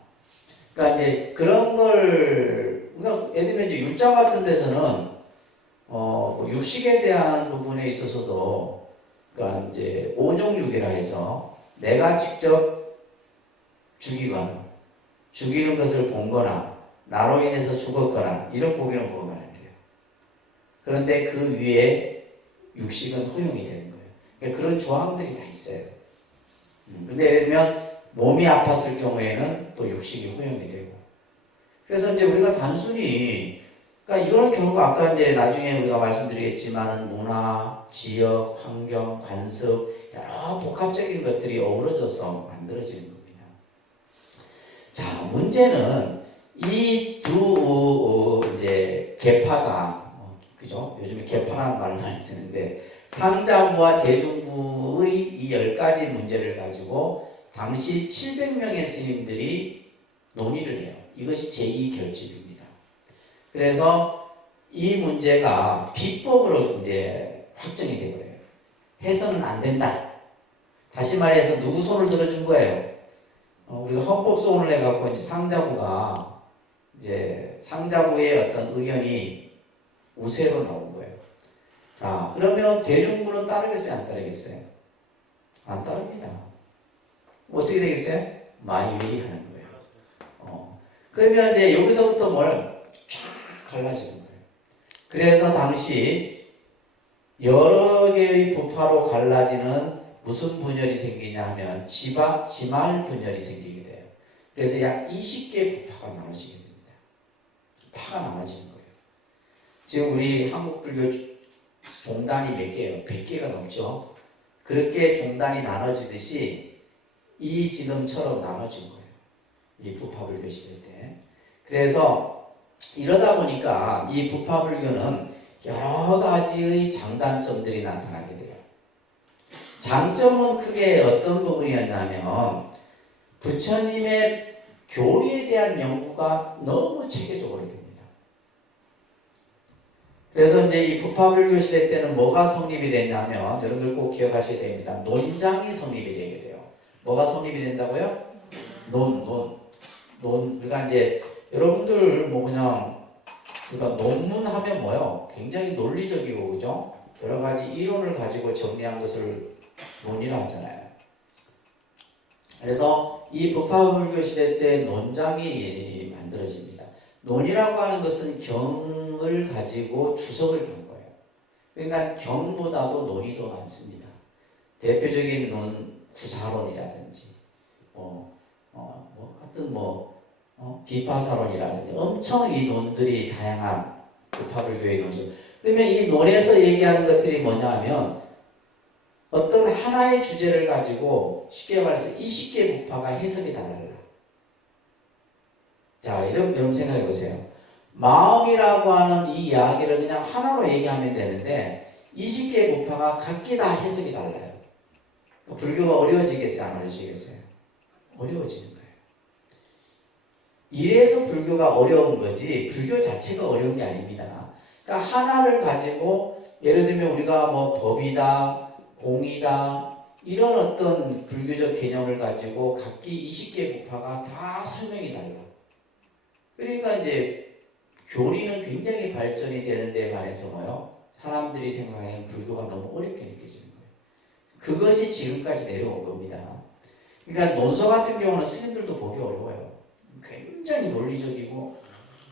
그러니까 이제 그런 걸, 그러니까 예를 들면 이제 율장 같은 데서는 육식에 대한 부분에 있어서도, 그러니까 이제 오종육이라 해서 내가 직접 죽이거나 죽이는 것을 본거나 나로 인해서 죽었거나 이런 고기는 먹으면 안 돼요. 그런데 그 위에 육식은 허용이 되는 거예요. 그러니까 그런 조항들이 다 있어요. 근데 예를 들면 몸이 아팠을 경우에는 또 육식이 허용이 되고. 그래서 이제 우리가 단순히, 그러니까 이거는 결국 아까 이제 나중에 우리가 말씀드리겠지만은 문화, 지역, 환경, 관습, 여러 복합적인 것들이 어우러져서 만들어지는 겁니다. 자, 문제는 이 두 이제 계파가, 그죠? 요즘에 계파라는 말을 많이 쓰는데, 상자부와 대중부의 이 10가지 문제를 가지고 당시 700명의 스님들이 논의를 해요. 이것이 제2결집입니다. 그래서 이 문제가 비법으로 이제 확정이 되어버려요. 해서는 안 된다. 다시 말해서 누구 손을 들어준 거예요? 우리가 헌법소원을 해갖고 이제 상자부가 이제 상자부의 어떤 의견이 우세로 나온 거예요. 자, 그러면 대중부는 따르겠어요, 안 따르겠어요? 안 따릅니다. 어떻게 되겠어요? 마이웨이 하는 거예요. 그러면 이제 여기서부터 뭘 쫙 갈라지는 거예요. 그래서 당시 여러 개의 부파로 갈라지는 무슨 분열이 생기냐 하면 지말 분열이 생기게 돼요. 그래서 약 20개의 부파가 나눠지게 됩니다. 파가 나눠지는 거예요. 지금 우리 한국 불교 종단이 몇 개예요? 100개가 넘죠. 그렇게 종단이 나눠지듯이 이 지금처럼 나눠진 거예요. 이 부파불교 시대 때. 그래서 이러다 보니까 이 부파불교는 여러 가지의 장단점들이 나타나게 돼요. 장점은 크게 어떤 부분이었냐면 부처님의 교리에 대한 연구가 너무 체계적으로 됩니다. 그래서 이제 이 부파불교 시대 때는 뭐가 성립이 됐냐면, 여러분들 꼭 기억하셔야 됩니다. 논장이 성립이 되게 돼요. 뭐가 성립이 된다고요? 그러니까 이제 여러분들 뭐 그냥, 그러니까 논문하면 뭐요? 굉장히 논리적이고, 그죠? 여러 가지 이론을 가지고 정리한 것을 논이라 하잖아요. 그래서 이 부파불교 시대 때 논장이 만들어집니다. 논이라고 하는 것은 경을 가지고 주석을 경 거예요. 그러니까 경보다도 논이 더 많습니다. 대표적인 논 구사론이라든지 하여튼 비파사론이라든지 엄청 이 논들이 다양한 부파불교의 논술. 그러면 이 논에서 얘기하는 것들이 뭐냐면 어떤 하나의 주제를 가지고 쉽게 말해서 20개 부파가 해석이 다 달라. 자, 여러분 생각해 보세요. 마음이라고 하는 이 이야기를 그냥 하나로 얘기하면 되는데 20개의 부파가 각기 다 해석이 달라요. 불교가 어려워지겠어요? 안 어려워지겠어요? 어려워지는 거예요. 이래서 불교가 어려운 거지 불교 자체가 어려운 게 아닙니다. 그러니까 하나를 가지고 예를 들면 우리가 뭐 법이다, 공이다 이런 어떤 불교적 개념을 가지고 각기 20개 부파가 다 설명이 달라. 그러니까 이제 교리는 굉장히 발전이 되는 데 반해서 사람들이 생각하기엔 불교가 너무 어렵게 느껴지는 거예요. 그것이 지금까지 내려온 겁니다. 그러니까 논서 같은 경우는 스님들도 보기 어려워요. 굉장히 논리적이고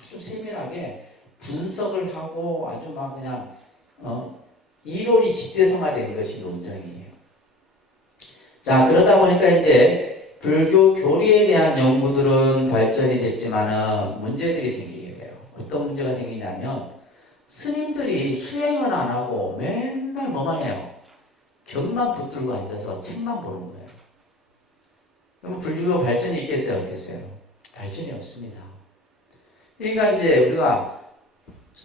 아주 세밀하게 분석을 하고 아주 막 그냥 이론이 집대성화된 것이 논정이에요. 자, 그러다 보니까 이제 불교 교리에 대한 연구들은 발전이 됐지만은 문제들이 생기게 돼요. 어떤 문제가 생기냐면 스님들이 수행은 안 하고 맨날 뭐만 해요? 격만 붙들고 앉아서 책만 보는 거예요. 그럼 불교가 발전이 있겠어요? 없겠어요? 발전이 없습니다. 그러니까 이제 우리가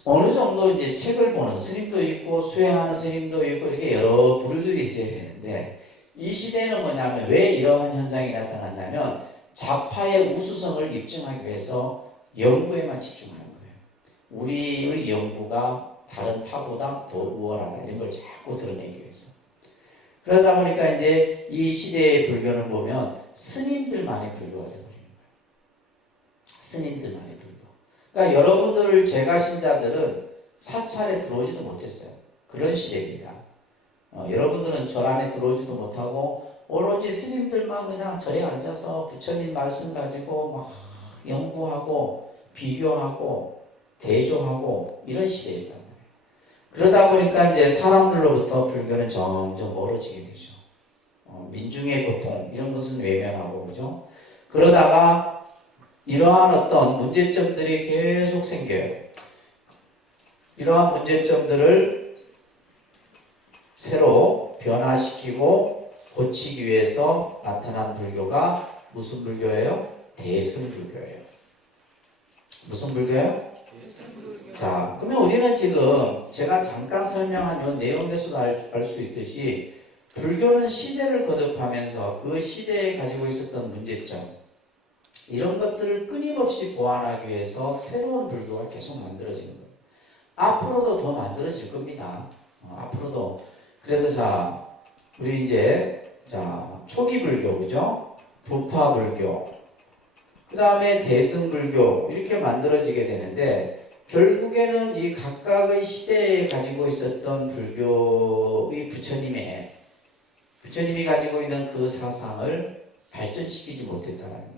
어느 정도 이제 책을 보는 스님도 있고 수행하는 스님도 있고 이렇게 여러 부류들이 있어야 되는데 이 시대는 뭐냐면 왜 이런 현상이 나타났냐면 좌파의 우수성을 입증하기 위해서 연구에만 집중하는 거예요. 우리의 연구가 다른 파보다 더 우월하다 이런 걸 자꾸 드러내기 위해서. 그러다 보니까 이제 이 시대의 불교를 보면 스님들만의 불교가 되어버리는 거예요. 스님들만의 불교. 그러니까 여러분들 제가 신자들은 사찰에 들어오지도 못했어요. 그런 시대입니다. 여러분들은 절 안에 들어오지도 못하고 오로지 스님들만 그냥 절에 앉아서 부처님 말씀 가지고 막 연구하고 비교하고 대조하고 이런 시대였단 말이에요. 그러다 보니까 이제 사람들로부터 불교는 점점 멀어지게 되죠. 민중의 고통 이런 것은 외면하고 그죠? 그러다가 이러한 어떤 문제점들이 계속 생겨요. 이러한 문제점들을 새로 변화시키고 고치기 위해서 나타난 불교가 무슨 불교예요? 대승불교예요. 무슨 불교예요? 자, 그러면 우리는 지금 제가 잠깐 설명한 이 내용에서도 알 수 있듯이 불교는 시대를 거듭하면서 그 시대에 가지고 있었던 문제점 이런 것들을 끊임없이 보완하기 위해서 새로운 불교가 계속 만들어지는 거예요. 앞으로도 더 만들어질 겁니다. 앞으로도. 그래서 자, 우리 이제 초기 불교 그죠? 부파 불교, 그 다음에 대승불교 이렇게 만들어지게 되는데 결국에는 이 각각의 시대에 가지고 있었던 불교의 부처님이 가지고 있는 그 사상을 발전시키지 못했다는 거예요.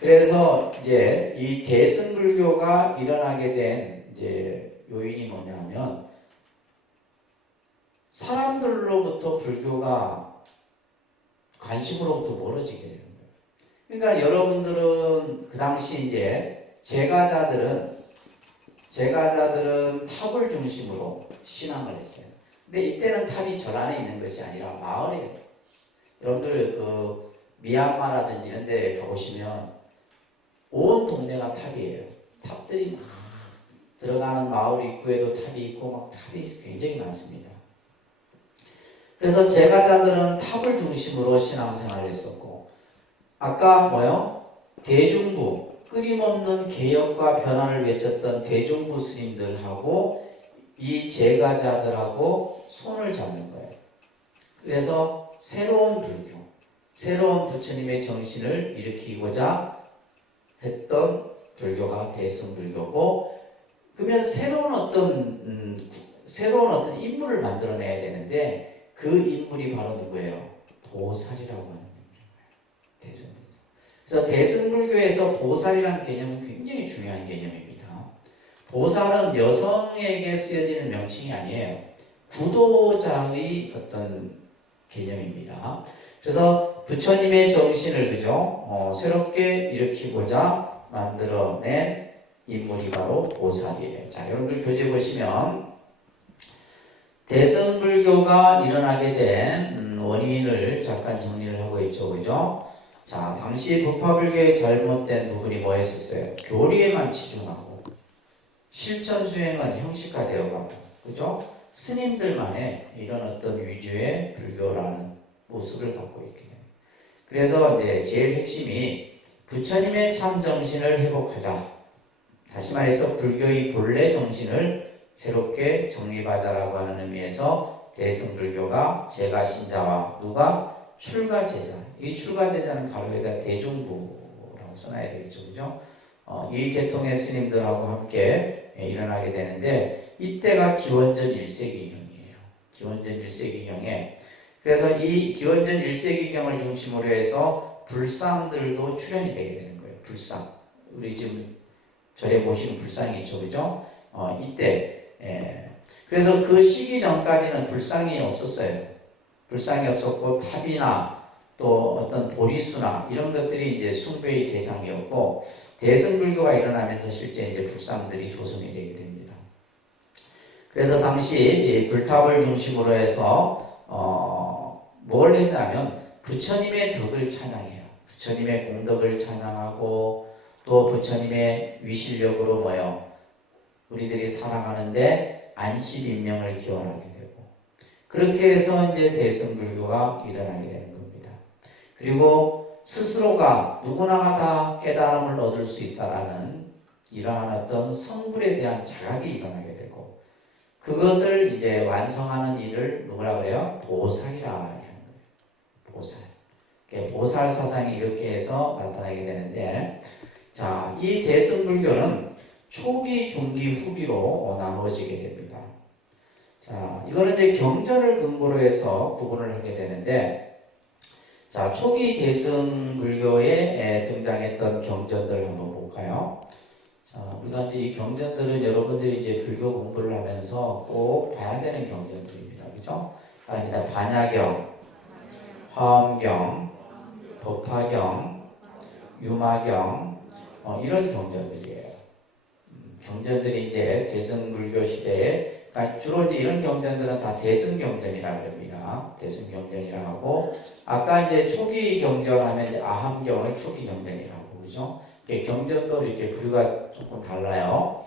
그래서 이제 이 대승불교가 일어나게 된 이제 요인이 뭐냐면 사람들로부터 불교가 관심으로부터 멀어지게 돼요. 그러니까 여러분들은 그 당시 이제 제가자들은 탑을 중심으로 신앙을 했어요. 근데 이때는 탑이 절 안에 있는 것이 아니라 마을에, 여러분들 그 미얀마라든지 이런 데 가보시면 온 동네가 탑이에요. 탑들이 막 들어가는 마을 입구에도 탑이 있고 막 탑이 굉장히 많습니다. 그래서 제가자들은 탑을 중심으로 신앙생활을 했었고, 아까 대중부, 끊임없는 개혁과 변화를 외쳤던 대중부 스님들하고 이 제가자들하고 손을 잡는 거예요. 그래서 새로운 불교, 새로운 부처님의 정신을 일으키고자 했던 불교가 대승불교고, 그러면 새로운 어떤 인물을 만들어내야 되는데 그 인물이 바로 누구예요? 보살이라고 하는 인물이에요. 대승불교. 그래서 대승불교에서 보살이라는 개념은 굉장히 중요한 개념입니다. 보살은 여성에게 쓰여지는 명칭이 아니에요. 구도자의 어떤 개념입니다. 그래서 부처님의 정신을 그죠? 새롭게 일으키고자 만들어낸 인물이 바로 보살이에요. 자, 여러분들 교재 보시면 대승불교가 일어나게 된 원인을 잠깐 정리를 하고 있죠. 그죠? 자, 당시 부파불교의 잘못된 부분이 뭐였었어요? 교리에만 치중하고 실천 수행은 형식화되어가고, 그죠? 스님들만의 이런 어떤 위주의 불교라는 모습을 갖고 있게 됩니다. 그래서 이제 제일 핵심이 부처님의 참 정신을 회복하자. 다시 말해서 불교의 본래 정신을 새롭게 정립하자라고 하는 의미에서 대승불교가 제가 신자와 누가 출가제자. 이 출가제자는 가로에다 대중부라고 써놔야 되겠죠, 그죠? 이 계통의 스님들하고 함께 일어나게 되는데 이때가 기원전 1세기경이에요. 기원전 1세기경에 그래서 이 기원전 1세기경을 중심으로 해서 불상들도 출현이 되게 되는 거예요. 불상. 우리 지금 절에 보시는 불상이 있죠, 그죠? 이때 그래서 그 시기 전까지는 불상이 없었어요. 불상이 없었고 탑이나 또 어떤 보리수나 이런 것들이 이제 숭배의 대상이었고 대승불교가 일어나면서 실제 이제 불상들이 조성이 되게 됩니다. 그래서 당시 불탑을 중심으로 해서 뭘 했냐면 부처님의 덕을 찬양해요. 부처님의 공덕을 찬양하고 또 부처님의 위실력으로 뭐요? 우리들이 살아가는데 안식인명을 기원하게 되고 그렇게 해서 이제 대승불교가 일어나게 되는 겁니다. 그리고 스스로가 누구나가 다 깨달음을 얻을 수 있다라는 이러한 어떤 성불에 대한 자각이 일어나게 되고 그것을 이제 완성하는 일을 누구라 그래요? 보살이라 하는 거예요. 보살. 보살 사상이 이렇게 해서 나타나게 되는데 자, 이 대승불교는 초기, 중기, 후기로 나누어지게 됩니다. 자, 이거는 이제 경전을 근거로 해서 구분을 하게 되는데, 자, 초기 대승불교에 등장했던 경전들 한번 볼까요? 자, 우리가 이제 이 경전들은 여러분들이 이제 불교 공부를 하면서 꼭 봐야 되는 경전들입니다. 그죠? 따릅니다. 반야경, 화엄경, 법화경, 유마경, 이런 경전들이에요. 경전들이 이제 대승불교 시대에, 그러니까 주로 이제 이런 경전들은 다 대승경전이라고 합니다. 대승경전이라고 하고, 아까 이제 초기 경전하면 이제 아함경을 초기 경전이라고 그러죠. 경전도 이렇게 부류가 조금 달라요.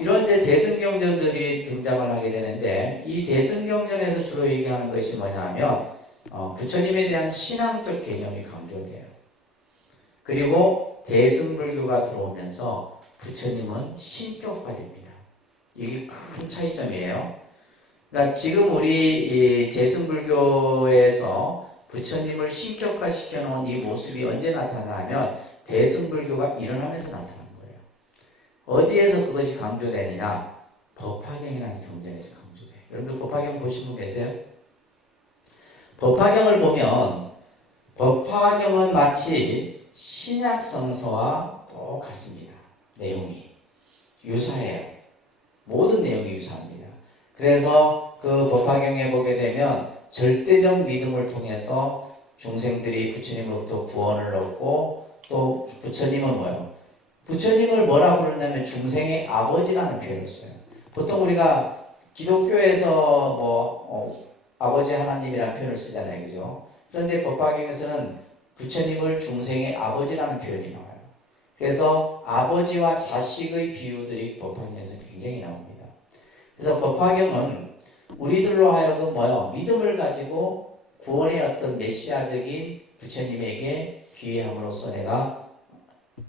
이런 이제 대승경전들이 등장을 하게 되는데, 이 대승경전에서 주로 얘기하는 것이 뭐냐면, 부처님에 대한 신앙적 개념이 강조돼요. 그리고 대승불교가 들어오면서 부처님은 신격화됩니다. 이게 큰 차이점이에요. 그러니까 지금 우리 이 대승불교에서 부처님을 신격화시켜 놓은 이 모습이 언제 나타나면 대승불교가 일어나면서 나타난 거예요. 어디에서 그것이 강조되느냐? 법화경이라는 경전에서 강조돼요. 여러분들 법화경 보신 분 계세요? 법화경을 보면 법화경은 마치 신약성서와 똑같습니다. 내용이 유사해요. 모든 내용이 유사합니다. 그래서 그 법화경에 보게 되면 절대적 믿음을 통해서 중생들이 부처님으로부터 구원을 얻고 또 부처님은 뭐예요? 부처님을 뭐라고 부르냐면 중생의 아버지라는 표현을 써요. 보통 우리가 기독교에서 아버지 하나님이라는 표현을 쓰잖아요. 그죠? 그런데 법화경에서는 부처님을 중생의 아버지라는 표현이 나와요. 그래서 아버지와 자식의 비유들이 법화경에서 굉장히 나옵니다. 그래서 법화경은 우리들로 하여금 믿음을 가지고 구원의 어떤 메시아적인 부처님에게 귀의함으로써 내가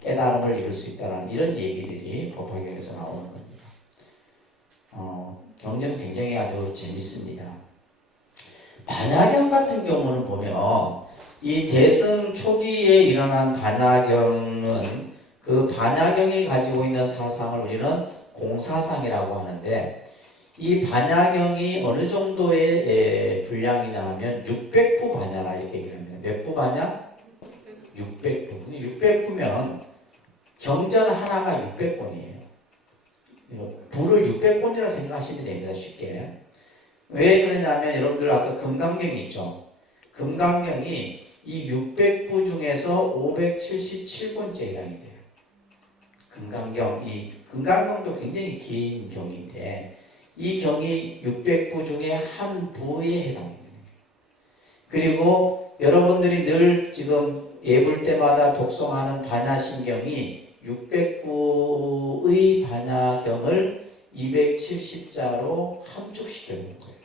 깨달음을 이룰 수 있다는 이런 얘기들이 법화경에서 나오는 겁니다. 경전 굉장히 아주 재밌습니다. 반야경 같은 경우는 보면 이 대승 초기에 일어난 반야경은 그 반야경이 가지고 있는 사상을 우리는 공사상이라고 하는데 이 반야경이 어느 정도의 분량이냐 하면 600부 반야라 이렇게 얘기를 합니다. 몇 부 반야? 600부. 근데 600부면 경전 하나가 600권이에요. 부를 600권이라 생각하시면 됩니다. 쉽게. 왜 그러냐면 여러분들 아까 금강경이 있죠. 금강경이 이 600부 중에서 577번째 해당이 돼요. 이 금강경도 굉장히 긴 경인데 이 경이 600부 중에 한 부에 해당돼요. 그리고 여러분들이 늘 지금 예불 때마다 독송하는 반야신경이 600부의 반야경을 270자로 함축시켜 놓은 거예요.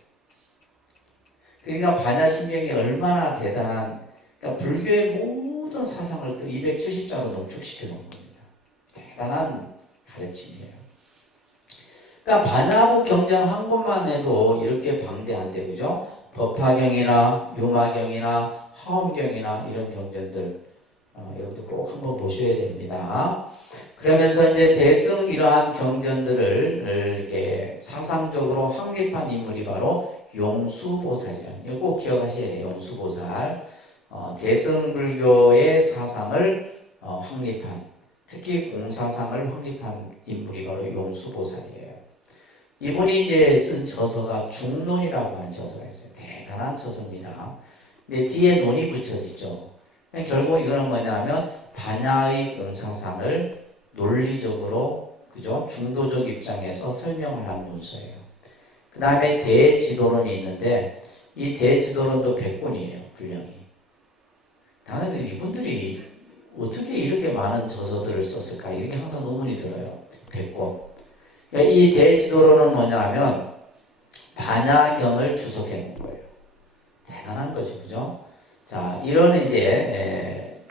그러니까 반야신경이 얼마나 대단한, 그러니까 불교의 모든 사상을 그 270자로 농축시켜 놓은 겁니다. 대단한 가르침이에요. 그러니까 반야부 경전 한 권만 해도 이렇게 방대한데, 그죠? 법화경이나 유마경이나 화엄경이나 이런 경전들 여러분들 꼭 한번 보셔야 됩니다. 그러면서 이제 대승 이러한 경전들을 이렇게 사상적으로 확립한 인물이 바로 용수보살이라는, 이거 꼭 기억하셔야 돼요. 용수보살. 대승불교의 사상을 확립한, 특히 공사상을 확립한 인물이 바로 용수보살이에요. 이분이 이제 쓴 저서가 중론이라고 하는 저서가 있어요. 대단한 저서입니다. 근데 뒤에 논이 붙여있죠. 결국 이거는 뭐냐면 반야의 공사상을 논리적으로, 그죠? 중도적 입장에서 설명을 한 문서예요. 그 다음에 대지도론이 있는데 이 대지도론도 100권이에요. 분량이. 당연히 이분들이 어떻게 이렇게 많은 저서들을 썼을까? 이렇게 항상 의문이 들어요. 100권. 이 대지도론은 뭐냐면 반야경을 주석해 놓은 거예요. 대단한 거죠, 그죠? 자, 이런 이제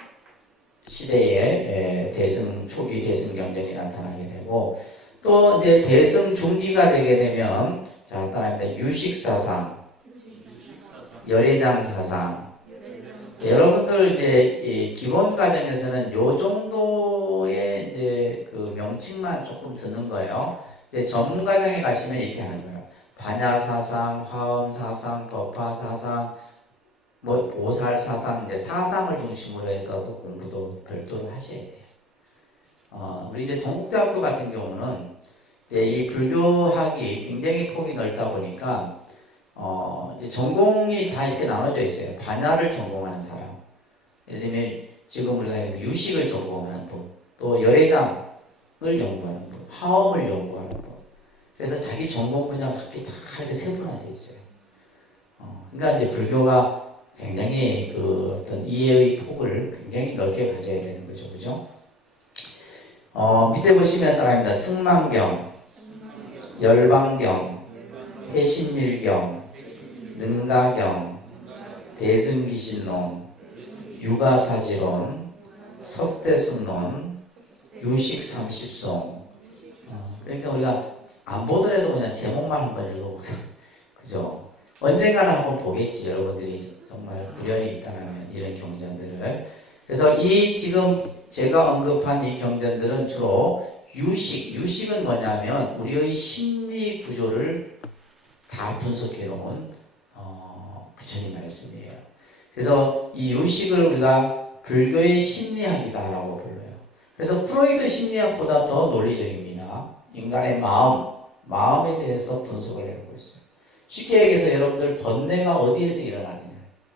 시대에 대승 초기 대승 경전이 나타나게 되고, 또 이제 대승 중기가 되게 되면, 자, 따라합니다. 유식사상, 열애장사상. 여러분들 이제 이 기본 과정에서는 요 정도의 이제 그 명칭만 조금 드는 거예요. 이제 전문 과정에 가시면 이렇게 하는 거예요. 반야사상, 화엄사상, 법화사상, 뭐 보살사상, 이제 사상을 중심으로 해서 또 공부도 별도로 하셔야 돼요. 우리 이제 동국대학교 같은 경우는 이제 이 불교학이 굉장히 폭이 넓다 보니까 이제 전공이 다 이렇게 나눠져 있어요. 반야를 전공하는 사람, 예를 들면 지금 우리가 유식을 전공하는 분, 또 열애장을 연구하는 분, 화엄을 연구하는 분. 그래서 자기 전공 분야가 학교 다 이렇게 세분화되어 있어요. 그러니까 이제 불교가 굉장히 그 어떤 이해의 폭을 굉장히 넓게 가져야 되는 거죠, 그죠? 밑에 보시면 따라합니다. 승만경, 열방경, 해신밀경, 능가경, 대승기신론, 육아사지론, 석대승론, 유식삼십송. 그러니까 우리가 안 보더라도 그냥 제목만 한번 읽어보세요. 그죠? 언젠가는 한번 보겠지. 여러분들이 정말 구련이 있다면 이런 경전들을. 그래서 이 지금 제가 언급한 이 경전들은 주로 유식은 뭐냐면 우리의 심리 구조를 다 분석해 놓은 부처님 말씀이에요. 그래서 이 유식을 우리가 불교의 심리학이다라고 불러요. 그래서 프로이드 심리학보다 더 논리적입니다. 인간의 마음에 대해서 분석을 해보고 있어요. 쉽게 얘기해서 여러분들 번뇌가 어디에서 일어나느냐.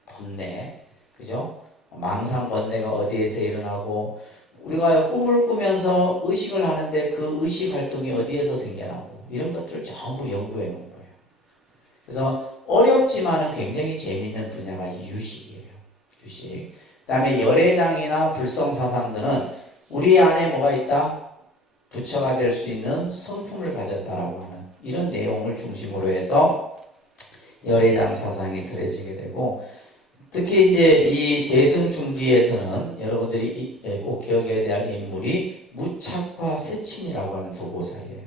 번뇌, 그죠? 망상 번뇌가 어디에서 일어나고, 우리가 꿈을 꾸면서 의식을 하는데 그 의식 활동이 어디에서 생겨나고, 이런 것들을 전부 연구해 놓은 거예요. 그래서 어렵지만은 굉장히 재미있는 분야가 이 유식이에요. 유식. 그 다음에 열애장이나 불성사상들은 우리 안에 뭐가 있다? 부처가 될 수 있는 성품을 가졌다라고 하는 이런 내용을 중심으로 해서 열애장 사상이 설해지게 되고, 특히 이제 이 대승중기에서는 여러분들이 꼭 기억해야 될 인물이 무착화 세친이라고 하는 두 보살이에요.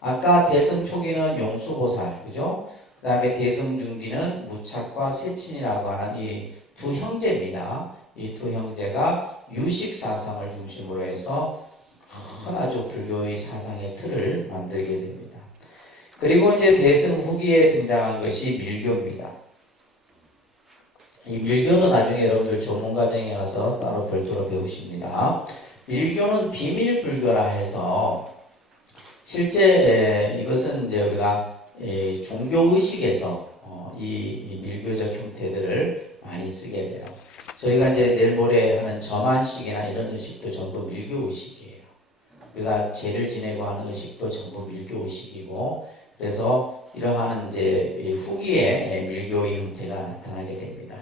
아까 대승 초기는 용수보살, 그죠? 그 다음에 대승중기는 무착화 세친이라고 하는 이 두 형제입니다. 이 두 형제가 유식 사상을 중심으로 해서 큰 아주 불교의 사상의 틀을 만들게 됩니다. 그리고 이제 대승 후기에 등장한 것이 밀교입니다. 이 밀교는 나중에 여러분들 전문과정에 가서 따로 별도로 배우십니다. 밀교는 비밀불교라 해서 실제 이것은 이제 우리가 종교의식에서 이 밀교적 형태들을 많이 쓰게 돼요. 저희가 이제 내일 모레 하는 점안식이나 이런 의식도 전부 밀교 의식이에요. 우리가 제를 지내고 하는 의식도 전부 밀교 의식이고, 그래서 이러한 이제 후기에 밀교의 형태가 나타나게 됩니다.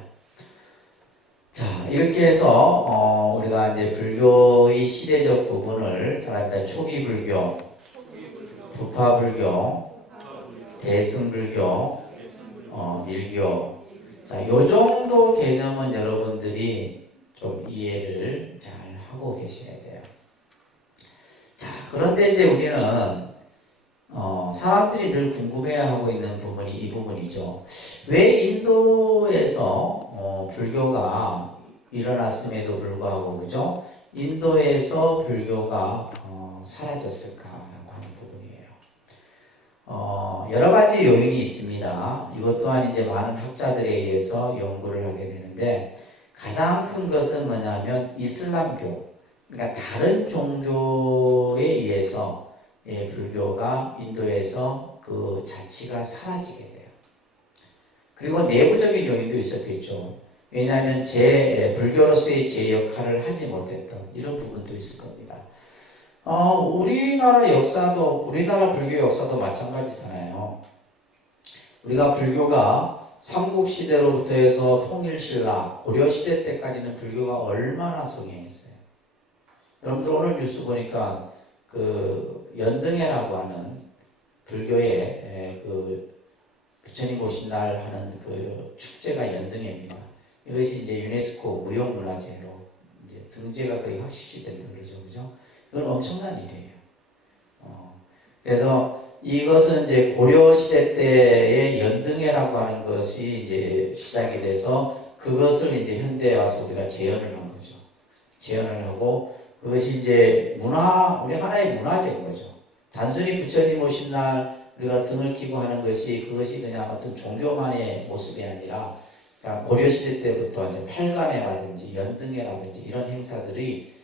자, 이렇게 해서 우리가 이제 불교의 시대적 부분을 일단 초기 불교, 부파 불교, 대승불교, 밀교. 자, 요 정도 개념은 여러분들이 좀 이해를 잘 하고 계셔야 돼요. 자, 그런데 이제 우리는 사람들이 늘 궁금해하고 있는 부분이 이 부분이죠. 왜 인도에서 불교가 일어났음에도 불구하고, 그죠? 인도에서 불교가 사라졌을까라고 하는 부분이에요. 여러 가지 요인이 있습니다. 이것 또한 이제 많은 학자들에 의해서 연구를 하게 되는데, 가장 큰 것은 뭐냐면 이슬람교, 그러니까 다른 종교에 의해서 불교가 인도에서 그 자치가 사라지게 돼요. 그리고 내부적인 요인도 있었겠죠. 왜냐하면 불교로서의 제 역할을 하지 못했던 이런 부분도 있을 겁니다. 우리나라 불교 역사도 마찬가지잖아요. 우리가 불교가 삼국시대로부터 해서 통일신라, 고려시대 때까지는 불교가 얼마나 성행했어요. 여러분들 오늘 뉴스 보니까 그 연등회라고 하는 불교의 그 부처님 오신 날 하는 그 축제가 연등회입니다. 이것이 이제 유네스코 무형문화재로 이제 등재가 거의 확실시 된다 그러죠, 그죠? 이건 엄청난 일이에요. 그래서 이것은 이제 고려시대 때의 연등회라고 하는 것이 이제 시작이 돼서 그것을 이제 현대에 와서 우리가 재현을 한 거죠. 재현을 하고 그것이 이제 우리 하나의 문화재인 거죠. 단순히 부처님 오신 날 우리가 등을 키고 하는 것이 그것이 그냥 어떤 종교만의 모습이 아니라 그러니까 고려시대 때부터 이제 팔간회라든지 연등회라든지 이런 행사들이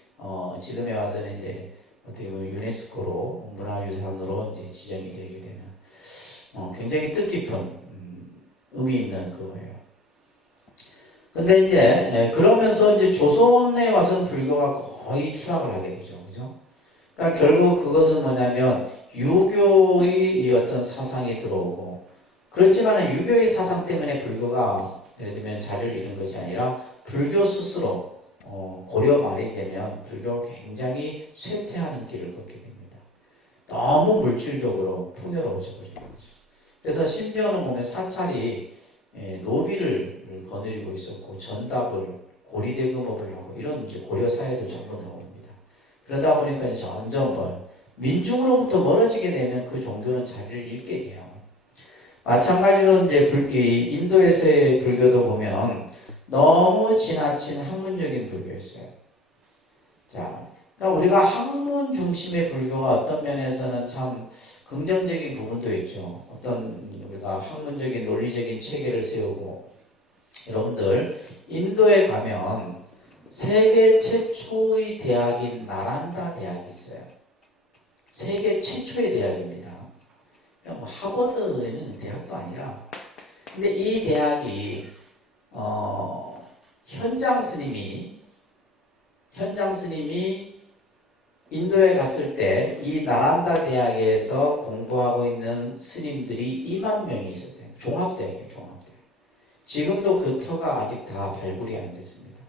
지금에 와서는 이제 어떻게 보면 유네스코로 문화유산으로 이제 지정이 되게 되는 굉장히 뜻깊은 의미 있는 그거예요. 근데 이제 그러면서 이제 조선에 와서는 불교가 거의 추락을 하게 되죠, 그죠? 그러니까 결국 그것은 뭐냐면 유교의 어떤 사상이 들어오고, 그렇지만 유교의 사상 때문에 불교가 예를 들면 자리를 잃은 것이 아니라 불교 스스로 고려 말이 되면 불교가 굉장히 쇠퇴하는 길을 걷게 됩니다. 너무 물질적으로 풍요로워져 버리는 거죠. 그래서 심지어는 보면 사찰이 노비를 거느리고 있었고 전답을 고리대금업을 하고 이런 이제 고려 사회도 전부 나옵니다. 그러다 보니까 점점 민중으로부터 멀어지게 되면 그 종교는 자리를 잃게 돼요. 마찬가지로 이제 인도에서의 불교도 보면 너무 지나친 학문적인 불교였어요. 자, 그러니까 우리가 학문 중심의 불교가 어떤 면에서는 참 긍정적인 부분도 있죠. 어떤 우리가 학문적인 논리적인 체계를 세우고, 여러분들 인도에 가면 세계 최초의 대학인 나란다 대학이 있어요. 세계 최초의 대학입니다. 뭐 하버드는 대학도 아니라, 근데 이 대학이 현장 스님이 인도에 갔을 때 이 나란다 대학에서 공부하고 있는 스님들이 2만 명이 있었대요. 종합대학이에요, 종합대학. 지금도 그 터가 아직 다 발굴이 안 됐습니다.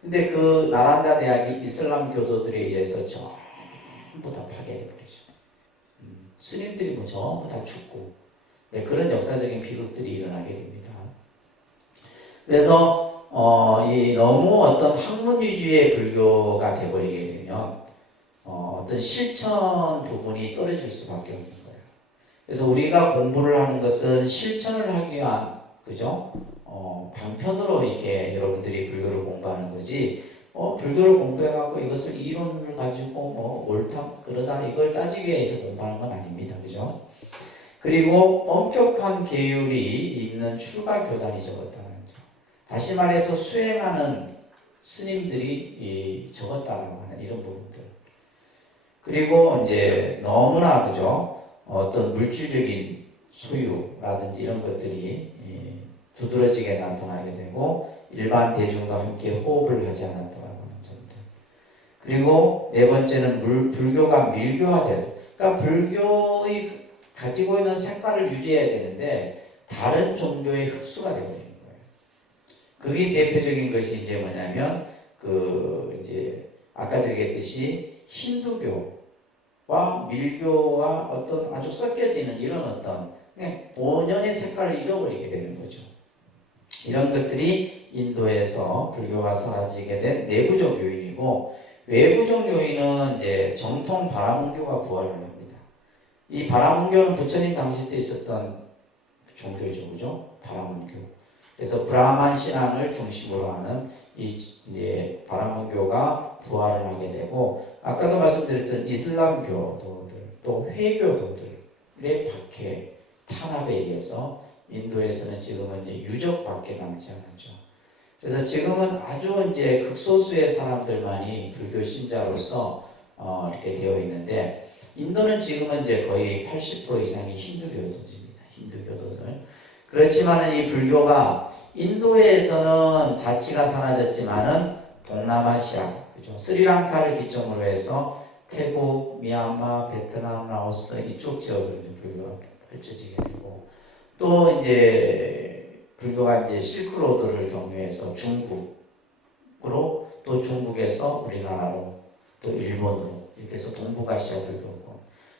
근데 그 나란다 대학이 이슬람 교도들에 의해서 전부 다 파괴해버리죠. 스님들이 뭐 전부 다 죽고, 네, 그런 역사적인 비극들이 일어나게 됩니다. 그래서 이 너무 어떤 학문 위주의 불교가 되어버리게 되면 어떤 실천 부분이 떨어질 수밖에 없는 거예요. 그래서 우리가 공부를 하는 것은 실천을 하기 위한, 그죠? 방편으로 이렇게 여러분들이 불교를 공부하는 거지, 불교를 공부해갖고 이것을 이론을 가지고 뭐 옳다 그러다 이걸 따지기 위해서 공부하는 건 아닙니다, 그죠? 그리고 엄격한 계율이 있는 출가 교단이 적었다는 점. 다시 말해서 수행하는 스님들이 적었다라고 하는 이런 부분들. 그리고 이제 너무나, 그죠? 어떤 물질적인 소유라든지 이런 것들이 두드러지게 나타나게 되고 일반 대중과 함께 호흡을 하지 않았다고 하는 점들. 그리고 네 번째는 불교가 밀교화되었다. 그러니까 불교의 가지고 있는 색깔을 유지해야 되는데 다른 종교의 흡수가 되어버리는 거예요. 그게 대표적인 것이 이제 뭐냐면 이제 아까 얘기했듯이 힌두교와 밀교와 어떤 아주 섞여지는 이런 어떤 본연의 색깔을 잃어버리게 되는 거죠. 이런 것들이 인도에서 불교가 사라지게 된 내부적 요인이고, 외부적 요인은 이제 정통 바라문교가 부활을 합니다. 이 바라문교는 부처님 당시 때 있었던 종교죠, 그죠? 바라문교. 그래서 브라만 신앙을 중심으로 하는 이제 바라문교가 부활을 하게 되고, 아까도 말씀드렸던 이슬람교도들 또 회교도들의 박해 탄압에 의해서 인도에서는 지금은 이제 유적밖에 남지 않았죠. 그래서 지금은 아주 이제 극소수의 사람들만이 불교 신자로서 이렇게 되어 있는데, 인도는 지금은 이제 거의 80% 이상이 힌두교도들입니다. 힌두교도들. 그렇지만은 이 불교가 인도에서는 자치가 사라졌지만은 동남아시아, 그죠? 스리랑카를 기점으로 해서 태국, 미얀마, 베트남, 라오스 이쪽 지역으로 불교가 펼쳐지게 되고, 또 이제 불교가 이제 실크로드를 경유해서 중국으로, 또 중국에서 우리나라로, 또 일본으로 이렇게 해서 동북아시아 불교권,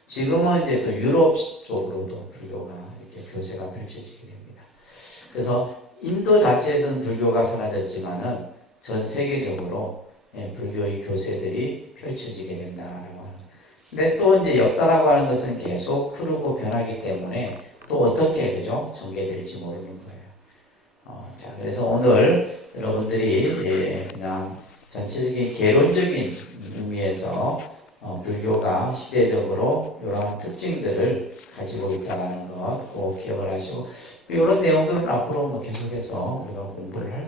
지금은 이제 또 유럽 쪽으로도 불교가 이렇게 교세가 펼쳐지게 됩니다. 그래서 인도 자체에서는 불교가 사라졌지만은 전 세계적으로 불교의 교세들이 펼쳐지게 된다라고 하는. 근데 또 이제 역사라고 하는 것은 계속 흐르고 변하기 때문에 또 어떻게 그죠 전개될지 모르는 거예요. 자, 그래서 오늘 여러분들이 그냥 전체적인 개론적인 의미에서 불교가 시대적으로 이러한 특징들을 가지고 있다는 것 꼭 기억을 하시고, 이런 내용들은 앞으로 계속해서 우리가 공부를 할